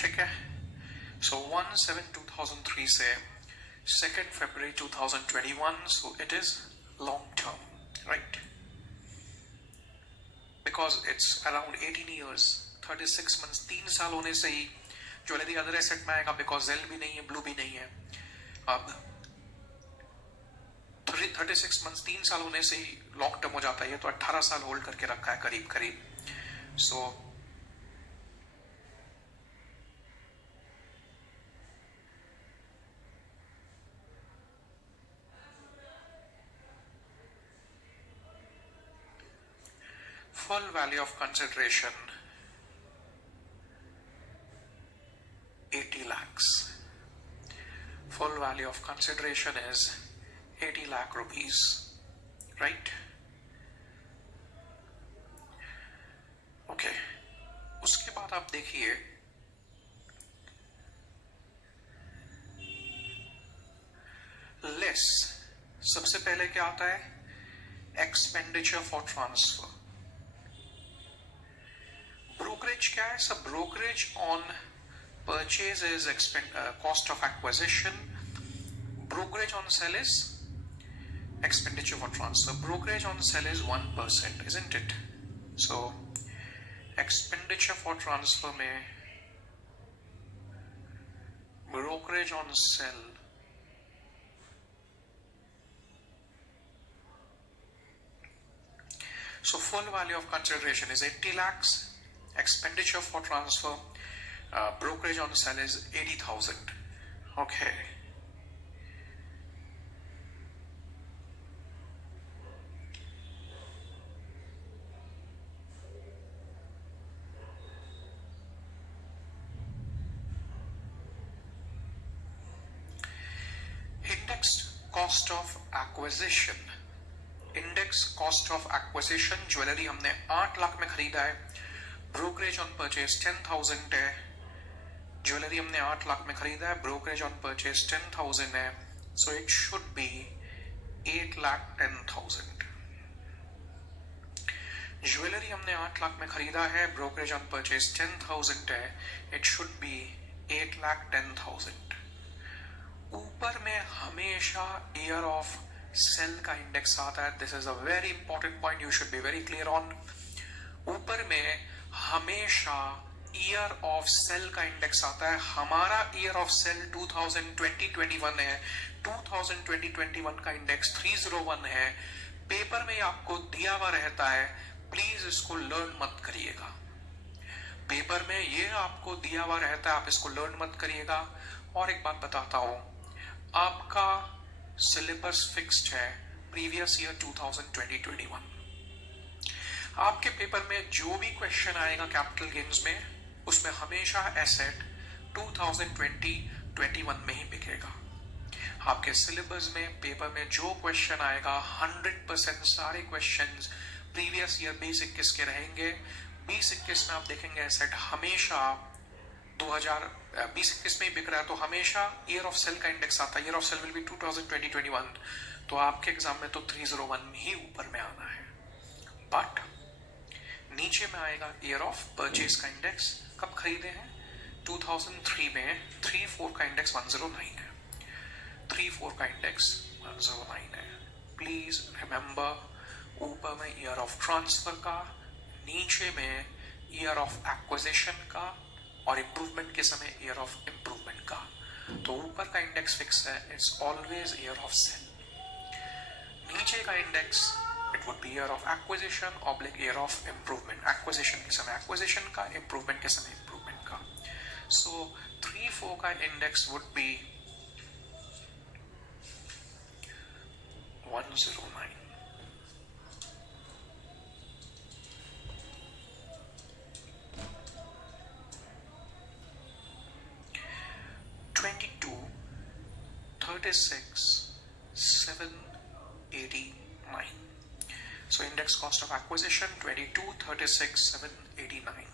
ठीक है. सो 1/7/2003 से 2nd February 2021, so it is long term, right? Because it's around 18 years, 36 months, 3 साल होने से ही ज्वेलरी अदर एसेट में आएगा, बिकॉज जेल भी नहीं है, ब्लू भी नहीं है। अब 36 मंथ्स 3 साल होने से ही लॉन्ग टर्म हो जाता है, तो 18 साल होल्ड करके रखा है करीब करीब। सो full value of consideration 80 lakhs. Full value of consideration is 80 lakh rupees, right? Okay. उसके बाद आप देखिए लेस, सबसे पहले क्या आता है? Expenditure for transfer. ब्रोकरेज क्या है? सब brokerage on purchase is cost of acquisition, brokerage on sale is expenditure for transfer. Brokerage on sale is 1%, isn't it? So expenditure for transfer में brokerage on sale so full value of consideration is 80 lakhs, expenditure for transfer, brokerage on sale is 80,000. Okay. Cost of acquisition, index cost of acquisition, jewellery हमने 8 लाख में खरीदा है, brokerage on purchase 10,000 है। Jewellery हमने 8 लाख में खरीदा है, ब्रोकरेज ऑन परचेज 10,000 है, so it should be 8,10,000। Jewellery हमने 8 लाख में खरीदा है, ब्रोकरेज ऑन परचेज 10,000 है, इट शुड बी 8,10,000। ऊपर में हमेशा ईयर ऑफ सेल का इंडेक्स आता है, this is a very important point, you should be very clear on. ऊपर में हमेशा ईयर ऑफ सेल का इंडेक्स आता है। हमारा ईयर ऑफ सेल 2020-21 है, 2020-21 का इंडेक्स 301 है। पेपर में आपको दिया हुआ रहता है, प्लीज इसको लर्न मत करिएगा। पेपर में ये आपको दिया हुआ रहता है, आप इसको लर्न मत करिएगा। और एक बात बताता हूं, आपका सिलेबस फिक्स्ड है प्रीवियस ईयर 2020-21। आपके पेपर में जो भी क्वेश्चन आएगा कैपिटल गेन्स में, उसमें हमेशा एसेट 2020-21 में ही बिकेगा। आपके सिलेबस में पेपर में जो क्वेश्चन आएगा 100% सारे क्वेश्चंस प्रीवियस ईयर 2021 के रहेंगे। 2021 में आप देखेंगे एसेट हमेशा 2020-21 में ही बिक रहा है, तो हमेशा ईयर ऑफ सेल का इंडेक्स आता है। Year of sale will be 2020-21, तो आपके एग्जाम में तो 301 ही ऊपर में आना है, बट नीचे में आएगा ईयर ऑफ परचेज का इंडेक्स। कब खरीदे हैं? 2003 में। 3-4 का इंडेक्स 109 है, 3-4 का इंडेक्स 109 है। प्लीज रिमेंबर, ऊपर में ईयर ऑफ ट्रांसफर का, नीचे में ईयर ऑफ एक्विजिशन का, और इंप्रूवमेंट के समय ईयर ऑफ इंप्रूवमेंट का। तो ऊपर का इंडेक्स फिक्स है, it's always year of sale. नीचे का index it would be year of acquisition oblique year of improvement. Acquisition के समय एक्विजिशन का, इंप्रूवमेंट के समय इंप्रूवमेंट का। सो 3-4 का index would be 109। So index cost of acquisition 22,36,789.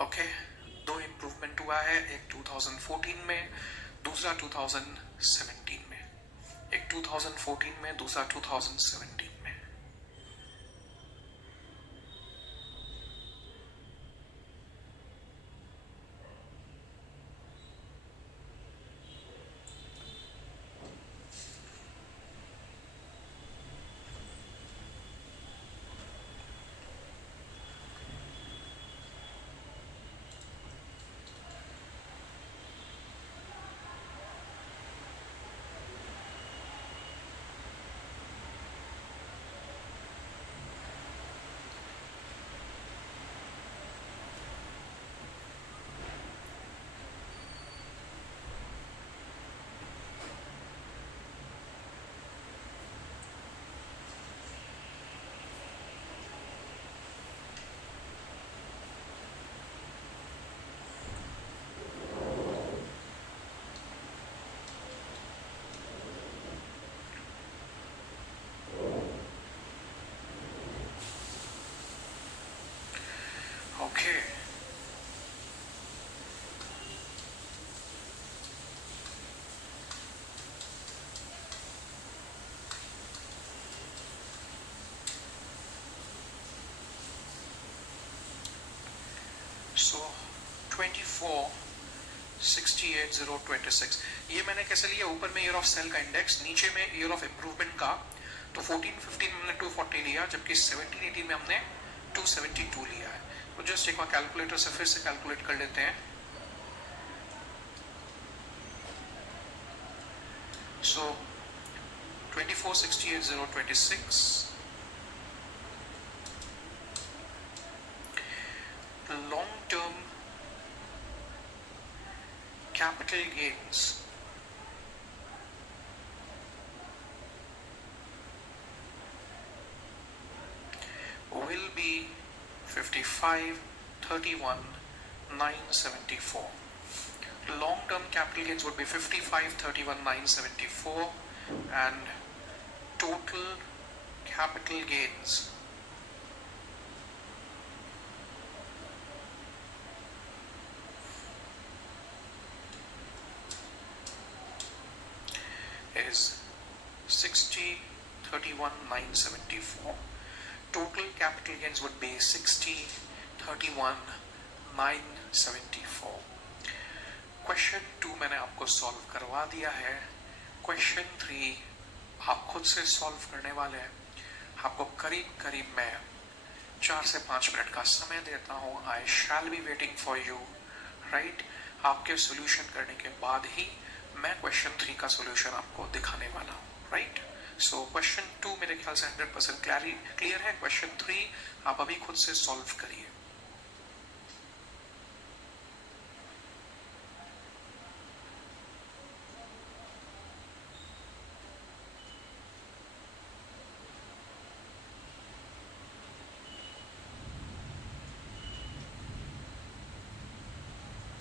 Okay, दो इम्प्रूवमेंट हुआ है, एक 2014 में दूसरा 2017 में, एक 2014 में, दूसरा 2017 में। Okay. So 24,68,026 ये मैंने कैसे लिया? ऊपर में ईयर ऑफ सेल का इंडेक्स, नीचे में ईयर ऑफ इम्प्रूवमेंट का। तो 14-15 में हमने 240 लिया, जबकि 17-18 में हमने 272 लिया है। तो जस्ट एक बार कैलकुलेटर से फिर से कैलकुलेट कर लेते हैं। सो 24,68,026 long term capital gains will be 55,31,974. Long term capital gains would be 55,31,974, and total capital gains is 60,31,974. Total capital gains would be 60,31,974. Question 2 मैंने आपको सॉल्व करवा दिया है। क्वेश्चन 3 आप खुद से सॉल्व करने वाले हैं। आपको करीब करीब मैं 4 से 5 मिनट का समय देता हूँ। I shall be waiting for you, right. आपके सॉल्यूशन करने के बाद ही मैं क्वेश्चन 3 का सॉल्यूशन आपको दिखाने वाला हूँ, राइट। सो क्वेश्चन 2 मेरे ख्याल से 100% क्लियर है। क्वेश्चन 3 आप अभी खुद से सॉल्व करिए।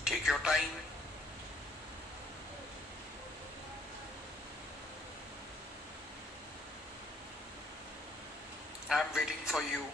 Take your time. I'm waiting for you.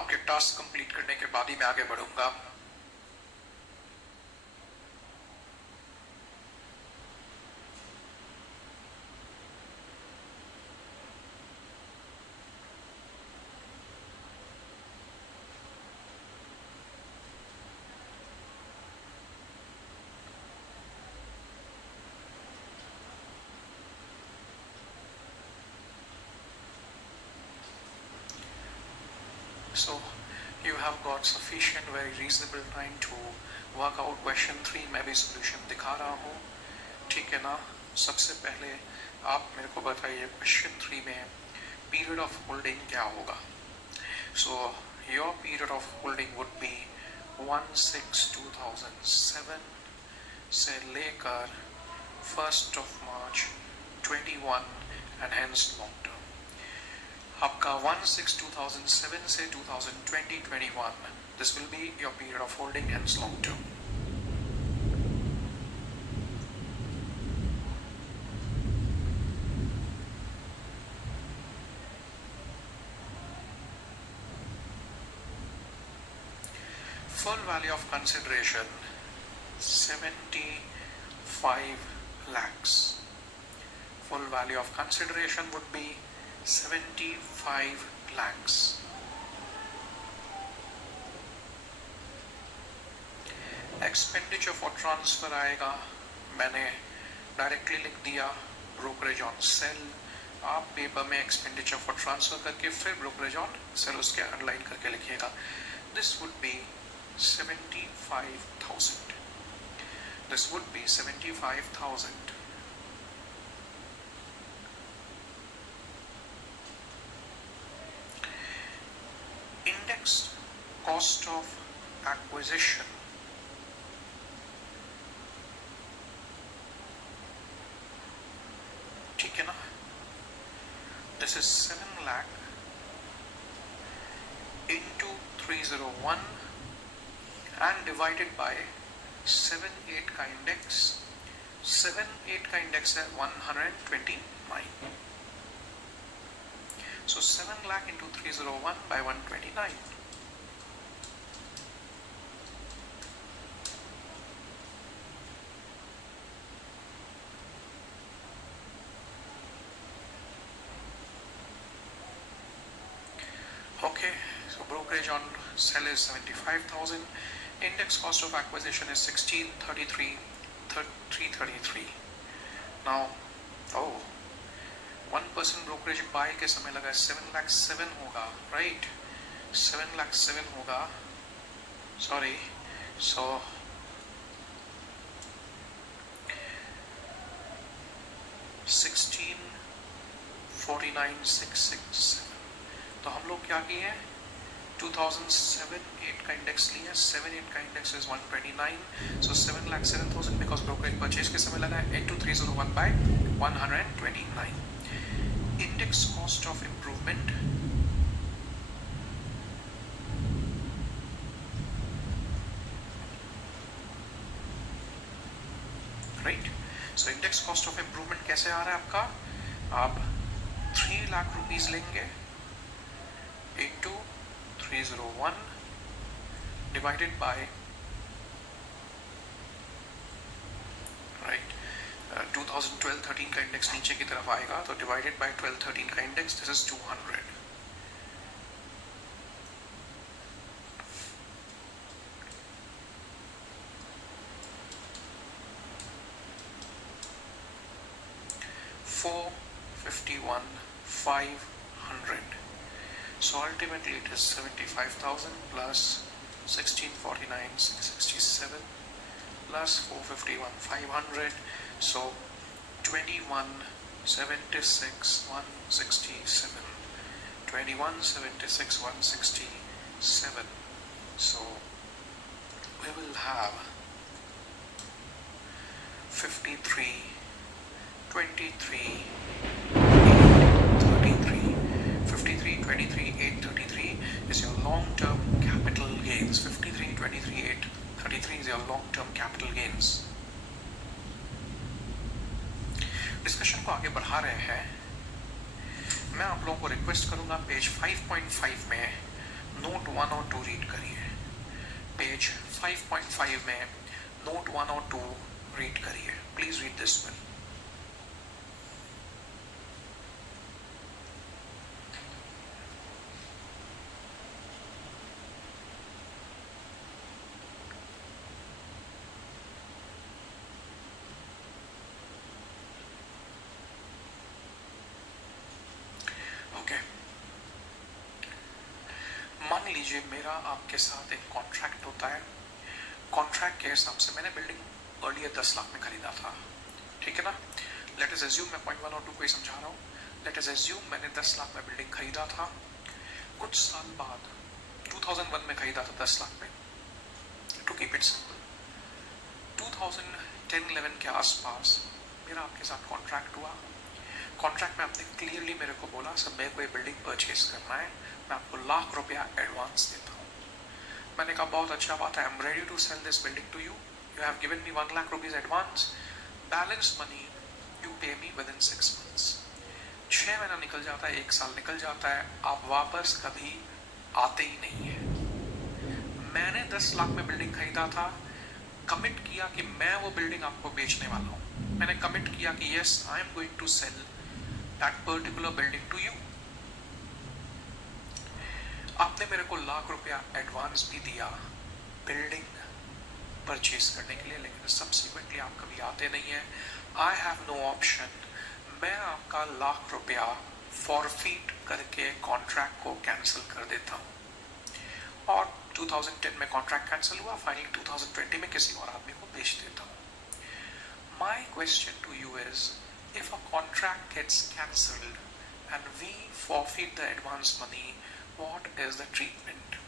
आपके टास्क कंप्लीट करने के बाद ही मैं आगे बढ़ूंगा। So you have got sufficient, very reasonable time to work out question 3। मैं भी solution दिखा रहा हूँ, ठीक है ना। सबसे पहले आप मेरे को बताइए question 3 में period of holding क्या होगा। So your period of holding would be 1/6/2007 से लेकर 1st of March 21 and hence long term। आपका 1/6/2007 से 2020-21 this will be your period of holding, hence long term। Full value of consideration 75 lakhs। Full value of consideration would be 75 lakhs। Expenditure for transfer आएगा, मैंने directly लिख दिया brokerage on sale. आप paper में expenditure for transfer करके फिर brokerage on sale उसके underline करके लिखिएगा। This would be 75,000। This would be 75,000। Indexed cost of acquisition ठीक है ना। This is 7 lakh into 301 and divided by 7/8 का इंडेक्स। 7/8 का इंडेक्स है 129। So 7 lakh into 301 by 129। Okay, so brokerage on sell is 75,000. Index cost of acquisition is 333. Now, 1% brokerage buy के समय लगा 7,07,000 होगा, right? 7,07,000 होगा, sorry, so 1649,667। तो हम लोग क्या किए हैं, 2007-8 का इंडेक्स लिया, 7/8 का index is 129, so 7,07,000 because brokerage purchase के समय लगा है into 301 by 129। Index cost of improvement right। So index cost of improvement कैसे आ रहा है आपका, आप 3 लाख रुपीस लेंगे into 301 divided by right 2012-13 का इंडेक्स नीचे की तरफ आएगा, तो डिवाइडेड बाय 12-13 का index, this is 200। So ultimately it is 75,000 plus 1649,667 plus 451,500, so 2176,167, 2176,167. So we will have 53,23,833 is your long-term capital gains। 53,23,833 is your long-term capital gains। Discussion को आगे बढ़ा रहे हैं। मैं आप लोगों को रिक्वेस्ट करूंगा पेज 5.5 में नोट 1 और 2 रीड करिए। पेज 5.5 में नोट 1 और 2 रीड करिए। Please read this one. Okay, मान लीजिए मेरा आपके साथ एक कॉन्ट्रैक्ट होता है। कॉन्ट्रैक्ट के हिसाब से मैंने बिल्डिंग अर्लियर 10 लाख में खरीदा था, ठीक है ना। लेट अस एज्यूम, मैं पॉइंट 1 और 2 को ही समझा रहा हूँ। लेट अस एज्यूम मैंने 10 लाख में बिल्डिंग खरीदा था। कुछ साल बाद 2001 में खरीदा था 10 लाख में। टू कीप इट सिंपल, 2010-11 के आसपास मेरा आपके साथ कॉन्ट्रैक्ट हुआ। कॉन्ट्रैक्ट में आपने क्लियरली मेरे को बोला, सर मेरे को ये बिल्डिंग परचेज करना है, मैं आपको लाख रुपया एडवांस देता हूँ। मैंने कहा बहुत अच्छा बात है, I am ready to sell this building to you, you have given me 1 lakh rupees advance, balance money you pay me with in 6 months. 6 महीना निकल जाता है, 1 साल निकल जाता है, आप वापस कभी आते ही नहीं है। मैंने 10 लाख में बिल्डिंग खरीदा था, कमिट किया कि मैं वो बिल्डिंग आपको बेचने वाला हूँ। मैंने कमिट किया कि yes, I am going to sell that particular building to you. आपने मेरे को लाख रुपया एडवांस भी दिया बिल्डिंग परचेज करने के लिए, लेकिन सब्सिक्वेंटली आप कभी आते नहीं है। आई हैव नो ऑप्शन, मैं आपका लाख रुपया फॉरफीट करके कॉन्ट्रैक्ट को कैंसिल कर देता हूँ और 2010 में कॉन्ट्रैक्ट कैंसिल हुआ, फाइनली 2020 में किसी और आदमी को बेच देता हूँ। My question to you is, if a contract gets cancelled and we forfeit the advance money, what is the treatment?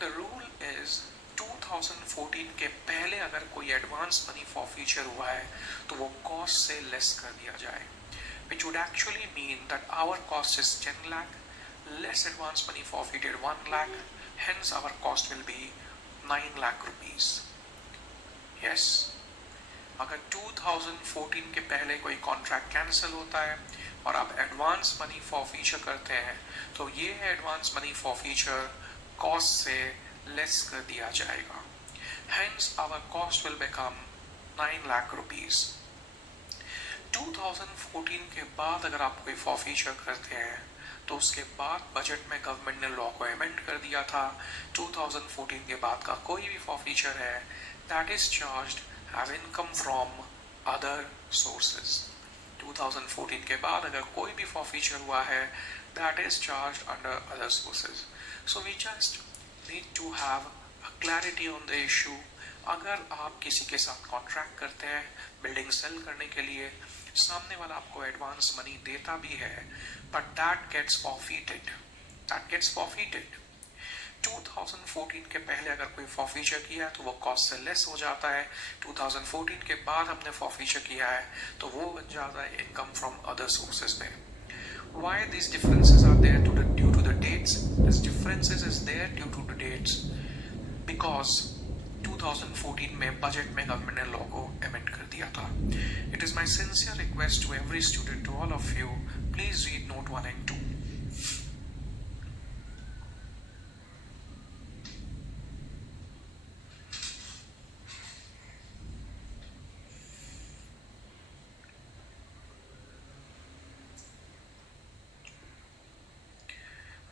The rule is 2014 के पहले अगर कोई एडवांस मनी फॉरफीचर हुआ है तो वो कॉस्ट से लेस कर दिया जाए, which would actually mean that our cost is 10 lakh, less advance money forfeited 1 lakh, hence our cost will be 9 lakh rupees. Yes, अगर 2014 के पहले कोई कॉन्ट्रैक्ट कैंसिल होता है और आप एडवांस मनी फॉरफीचर करते हैं तो ये एडवांस मनी फॉरफीचर कॉस्ट से लेस कर दिया जाएगा, hence our cost will become 9 lakh rupees. 2014 के बाद अगर आप कोई फॉरफीचर करते हैं तो उसके बाद बजट में गवर्नमेंट ने लॉ को अमेंड कर दिया था। 2014 के बाद का कोई भी फॉरफीचर है that is charged as income from other sources. 2014 के बाद अगर कोई भी forfeiture हुआ है that is charged under other sources. So we just need to have a clarity on the issue. अगर आप किसी के साथ कॉन्ट्रैक्ट करते हैं बिल्डिंग सेल करने के लिए, सामने वाला आपको एडवांस मनी देता भी है बट दैट गेट्स फॉरफीटेड। 2014 के पहले अगर कोई फॉरफीचर किया है तो वो कॉस्ट से लेस हो जाता है। 2014 के बाद हमने फॉरफीचर किया है तो वो बन जाता है इनकम फ्रॉम अदर सोर्सेज में। Why these differences are there due to the dates? This differences is there due to the dates because 2014 में बजट में गवर्नमेंट ने लॉ को अमेंड कर दिया था। It is my sincere request to every student, to all of you, please read note 1 and 2.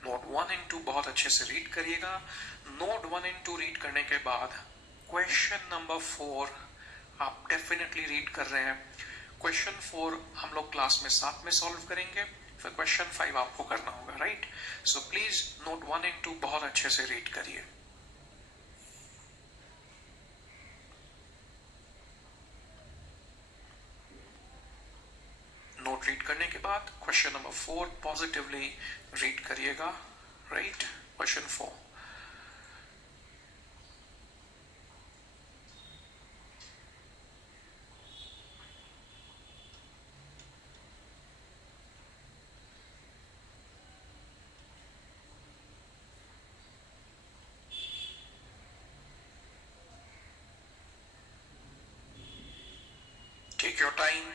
Note 1 and 2 बहुत अच्छे से रीड करिएगा। नोट 1 एंड 2 रीड करने के बाद क्वेश्चन नंबर 4 आप डेफिनेटली रीड कर रहे हैं। क्वेश्चन 4 हम लोग क्लास में साथ में सॉल्व करेंगे, फिर क्वेश्चन 5 आपको करना होगा, right. So please note 1 and 2 बहुत अच्छे से रीड करिए। नोट रीड करने के बाद क्वेश्चन नंबर 4 पॉजिटिवली रीड करिएगा, right. Question 4, take your time.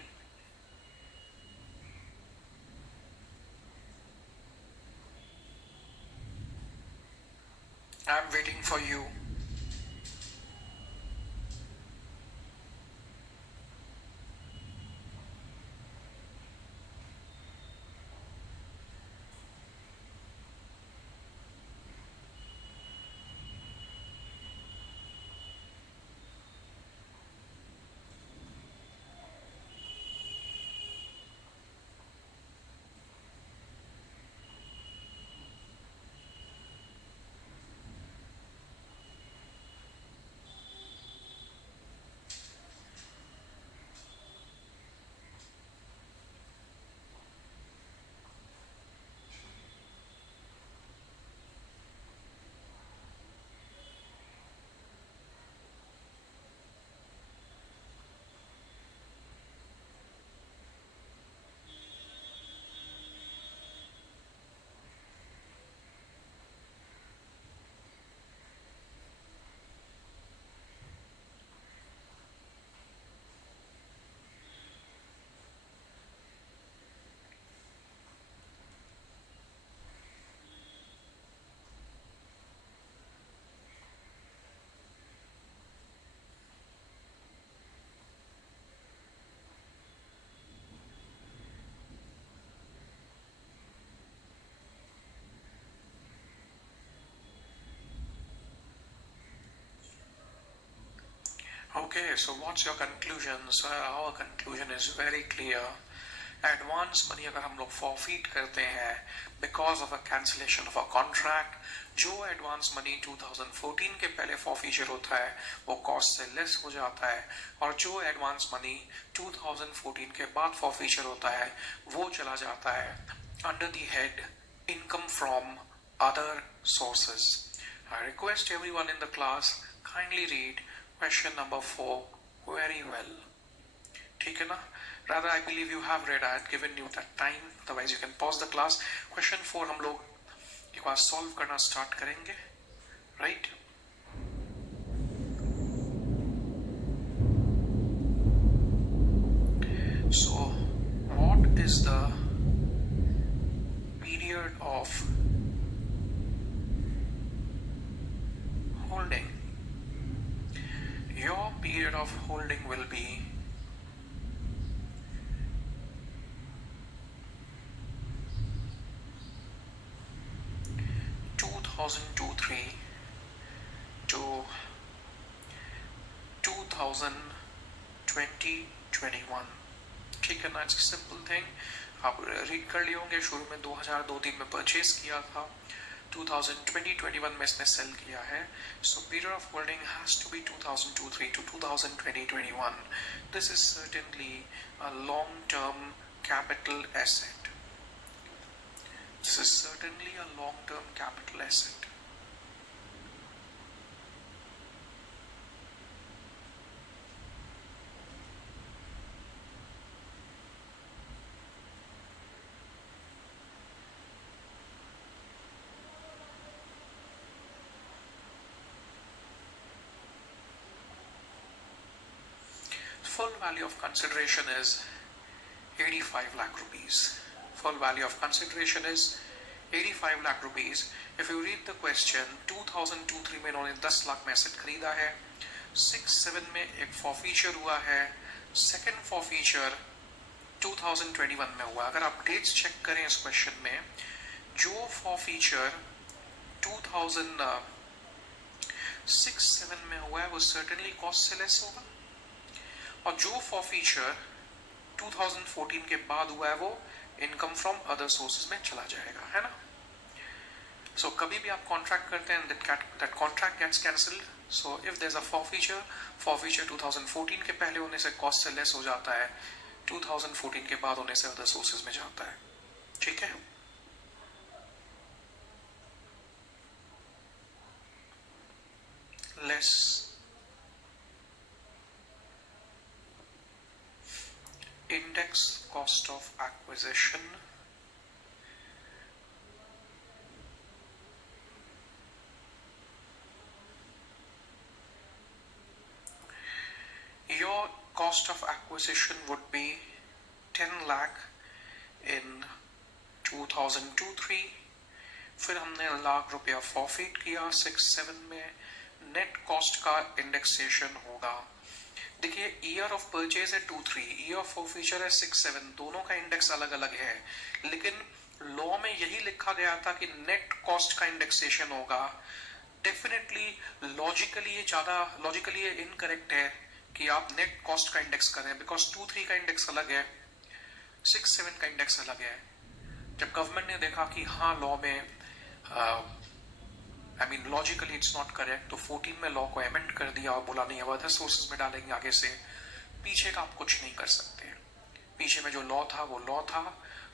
I'm waiting for you. Okay, so what's your conclusion? So our conclusion is very clear. Advance money अगर हम लोग फॉरफीट करते हैं because of a cancellation of a contract, जो advance money 2014 के पहले forfeiture होता है वो कॉस्ट से लेस हो जाता है, और जो एडवांस मनी 2014 के बाद फॉरफीचर होता है वो चला जाता है under the head income from other sources. I request everyone in the class kindly read question number 4 very well. ठीक है ना? Rather, I believe you have read. I had given you that time. Otherwise, you can pause the class. Question 4 हम लोग एक बार solve करना start करेंगे, right? So, what is the period of holding? Your period of holding will be 2002-3 to 2020-21. ठीक है ना? It's simple thing. आप read कर लिए होंगे. शुरू में 2002-3 में परचेज किया था, 2020-21 में इसने सेल किया है. So period of holding has to be 2002-3 to 2020-21. This is certainly a long term capital asset. This is certainly a long-term capital asset. Full value of consideration is 85 lakh rupees. Full value of consideration is 85 lakh rupees. If you read the question, 2002-3 में इन्होंने 10 लाख में asset खरीदा है, 6-7 में एक forfeiture हुआ है, second forfeiture 2021 में हुआ. अगर आप डेट्स चेक करें इस क्वेश्चन में, जो फॉरफीचर 2006-7 में हुआ है वो सर्टेनली कॉस्ट से लेस होगा, और जो फॉरफीचर 2014 के बाद हुआ है वो इनकम फ्रॉम अदर सोर्सेज में चला जाएगा, है ना? सो कभी भी आप कॉन्ट्रैक्ट करते हैं that contract gets cancelled. So if there is a forfeiture 2014 के पहले होने से कॉस्ट से लेस हो जाता है, 2014 के बाद होने से अदर सोर्सेज में जाता है. ठीक है? Less index cost of acquisition your cost of acquisition would be 10 lakh in 2002-3, फिर हमने ₹1,00,000 फॉरफिट किया 6-7 में। नेट कॉस्ट का इंडेक्सेशन होगा, देखिए ईयर ऑफ परचेज है 2-3, ईयर ऑफ फॉरफिचर है 6-7, दोनों का इंडेक्स अलग अलग है, लेकिन लॉ में यही लिखा गया था कि नेट कॉस्ट का इंडेक्सेशन होगा। डेफिनेटली लॉजिकली ये इनकरेक्ट है कि आप नेट कॉस्ट का इंडेक्स करें, बिकॉज 2-3 का इंडेक्स अलग है, 6-7 का इंडेक्स अलग है। जब गवर्नमेंट ने देखा कि हाँ लॉ में लॉजिकली इट्स नॉट करेक्ट, तो 14 में लॉ को अमेंड कर दिया और बोला नहीं अब अदर सोर्सेज में डालेंगे आगे से। पीछे का आप कुछ नहीं कर सकते, पीछे में जो लॉ था वो लॉ था।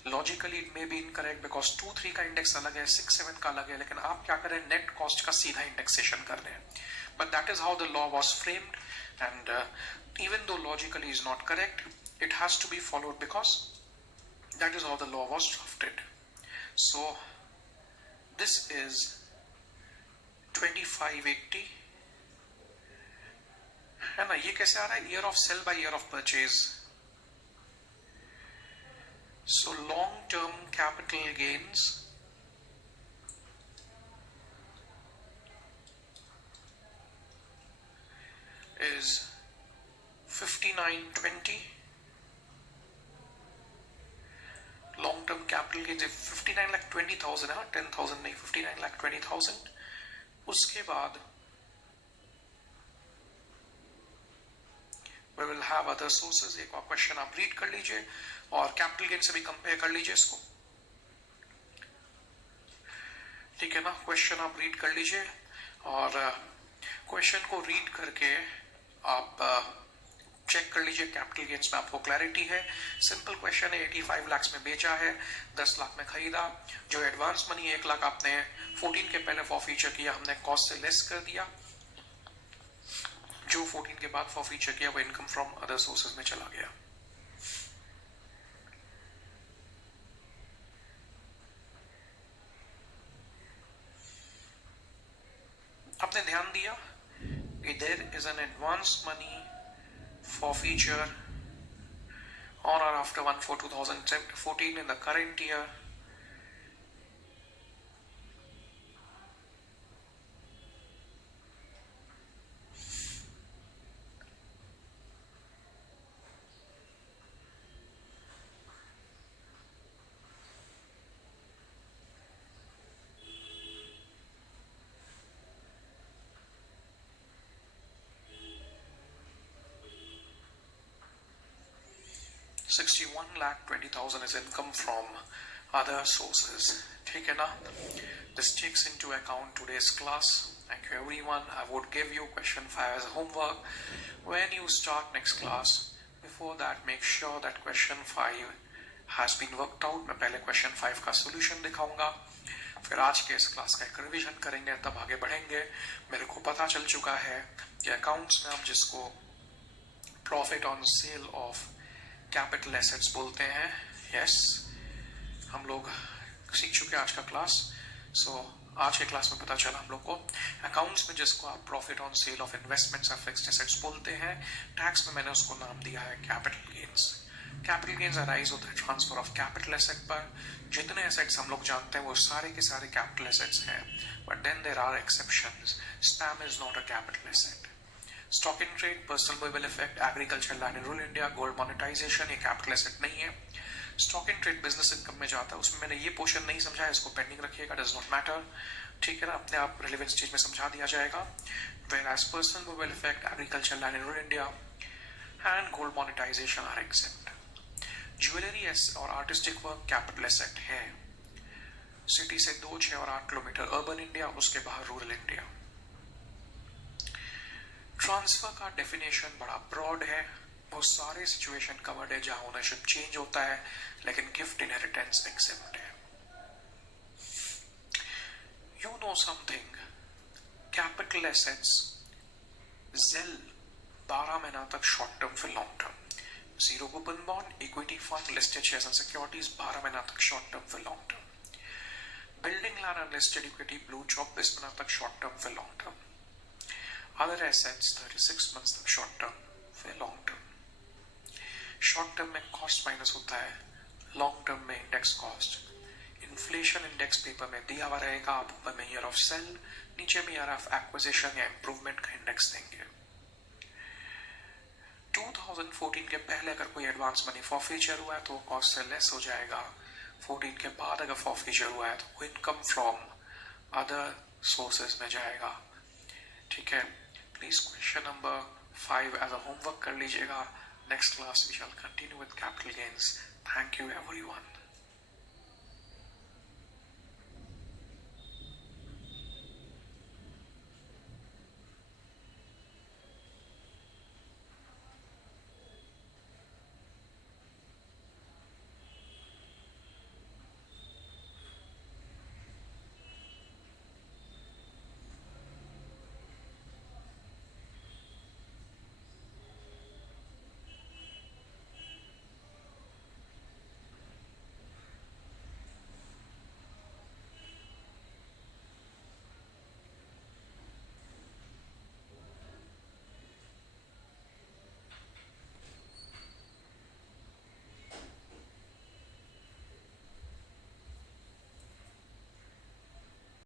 Logically it may be incorrect because 2-3 का इंडेक्स अलग है, 6-7 का अलग है, लेकिन आप क्या करें, नेट कॉस्ट का सीधा इंडेक्सेशन कर रहे हैं। But that is how the law was framed, and even though logically is not correct, it has to be followed because that is how the law was drafted. So this is 2580 है ना। ये कैसे आ रहा है, year of sale by year of purchase. So long term capital gains is 5920, long term capital gains 59,20,000 है, 10,000 नहीं, 59,20,000। उसके बाद we will have other sources। एक और क्वेश्चन आप रीड कर लीजिए और कैपिटल गेन से भी कंपेयर कर लीजिए इसको, ठीक है ना। क्वेश्चन आप रीड कर लीजिए और क्वेश्चन को रीड करके आप चेक कर लीजिए कैपिटल गेन्स में आपको क्लैरिटी है। सिंपल क्वेश्चन है, 85 लाख में बेचा है, 10 लाख में खरीदा। जो एडवांस मनी 1 लाख आपने 14 के पहले फॉरफीचर किया, हमने कॉस्ट से लेस कर दिया। जो 14 के बाद फॉरफीचर किया वो इनकम फ्रॉम अदर सोर्सेज में चला गया। आपने ध्यान दिया कि there is an advance money forfeiture on or after 1/4/2014 in the current year, $61,20,000 is income from other sources, ठीक है ना। This takes into account today's class. Thank you everyone. I would give you question 5 as homework when you start next class. Before that, make sure that question 5 has been worked out. मैं पहले question 5 का solution दिखाऊंगा, फिर आज के इस class का एक रिविजन करेंगे, तब आगे बढ़ेंगे। मेरे को पता चल चुका है कि अकाउंट्स में हम जिसको profit on sale of capital assets बोलते हैं, यस, हम लोग सीख चुके हैं आज का क्लास। सो आज के क्लास में पता चला हम लोग को अकाउंट्स में जिसको आप profit on sale of investments और फिक्स्ड एसेट्स बोलते हैं, टैक्स में मैंने उसको नाम दिया है capital gains. Capital gains arise होता है ट्रांसफर ऑफ कैपिटल एसेट पर। जितने एसेट्स हम लोग जानते हैं वो सारे के सारे कैपिटल एसेट्स हैं, but then there are exceptions. Spam is not a capital asset. Stock in trade, personal movable effect, agriculture land in rural India, gold monetization, ये कैपिटल एसेट नहीं है। Stock in trade business income में जाता है, उसमें मैंने ये portion नहीं समझा है, इसको पेंडिंग रखिएगा, डज नॉट मैटर, ठीक है ना। अपने आप रिलेवेंट स्टेज में समझा दिया जाएगा। Whereas personal movable effect, agriculture land in rural India and gold monetization are except. Jewellery और आर्टिस्टिक वर्क कैपिटल एसेट है। सिटी से 2, 6 और 8 किलोमीटर अर्बन इंडिया, उसके बाहर रूरल इंडिया। ट्रांसफर का डेफिनेशन बड़ा ब्रॉड है, बहुत सारे सिचुएशन कवर्ड है जहां ओनरशिप चेंज होता है, लेकिन गिफ्ट इनहेरिटेंस एक्सेप्ट है। You know something, capital assets जेल 12 महीना तक शॉर्ट टर्म फिर long term. Zero coupon bond, equity fund, listed shares and securities 12 महीना तक शॉर्ट टर्म फिर long term. Building land and listed equity blue 24 महीना तक शॉर्ट टर्म फिर long term. Other assets 36 months तक शॉर्ट टर्म फिर long term. Short term में cost minus होता है, लॉन्ग टर्म में index cost. Inflation index paper में दिया हुआ रहेगा, आप ऊपर में ईयर ऑफ सेल, नीचे में ईयर ऑफ एक्विजिशन या इंप्रूवमेंट का इंडेक्स देंगे। 2014 के पहले अगर कोई एडवांस मनी फॉरफीचर हुआ है तो कॉस्ट से लेस हो जाएगा। 14 के बाद अगर फॉरफीचर हुआ है तो वो इनकम फ्रॉम अदर सोर्सेज में जाएगा। ठीक है, please question number 5 as a homework कर लीजिएगा। Next class we shall continue with capital gains. Thank you everyone.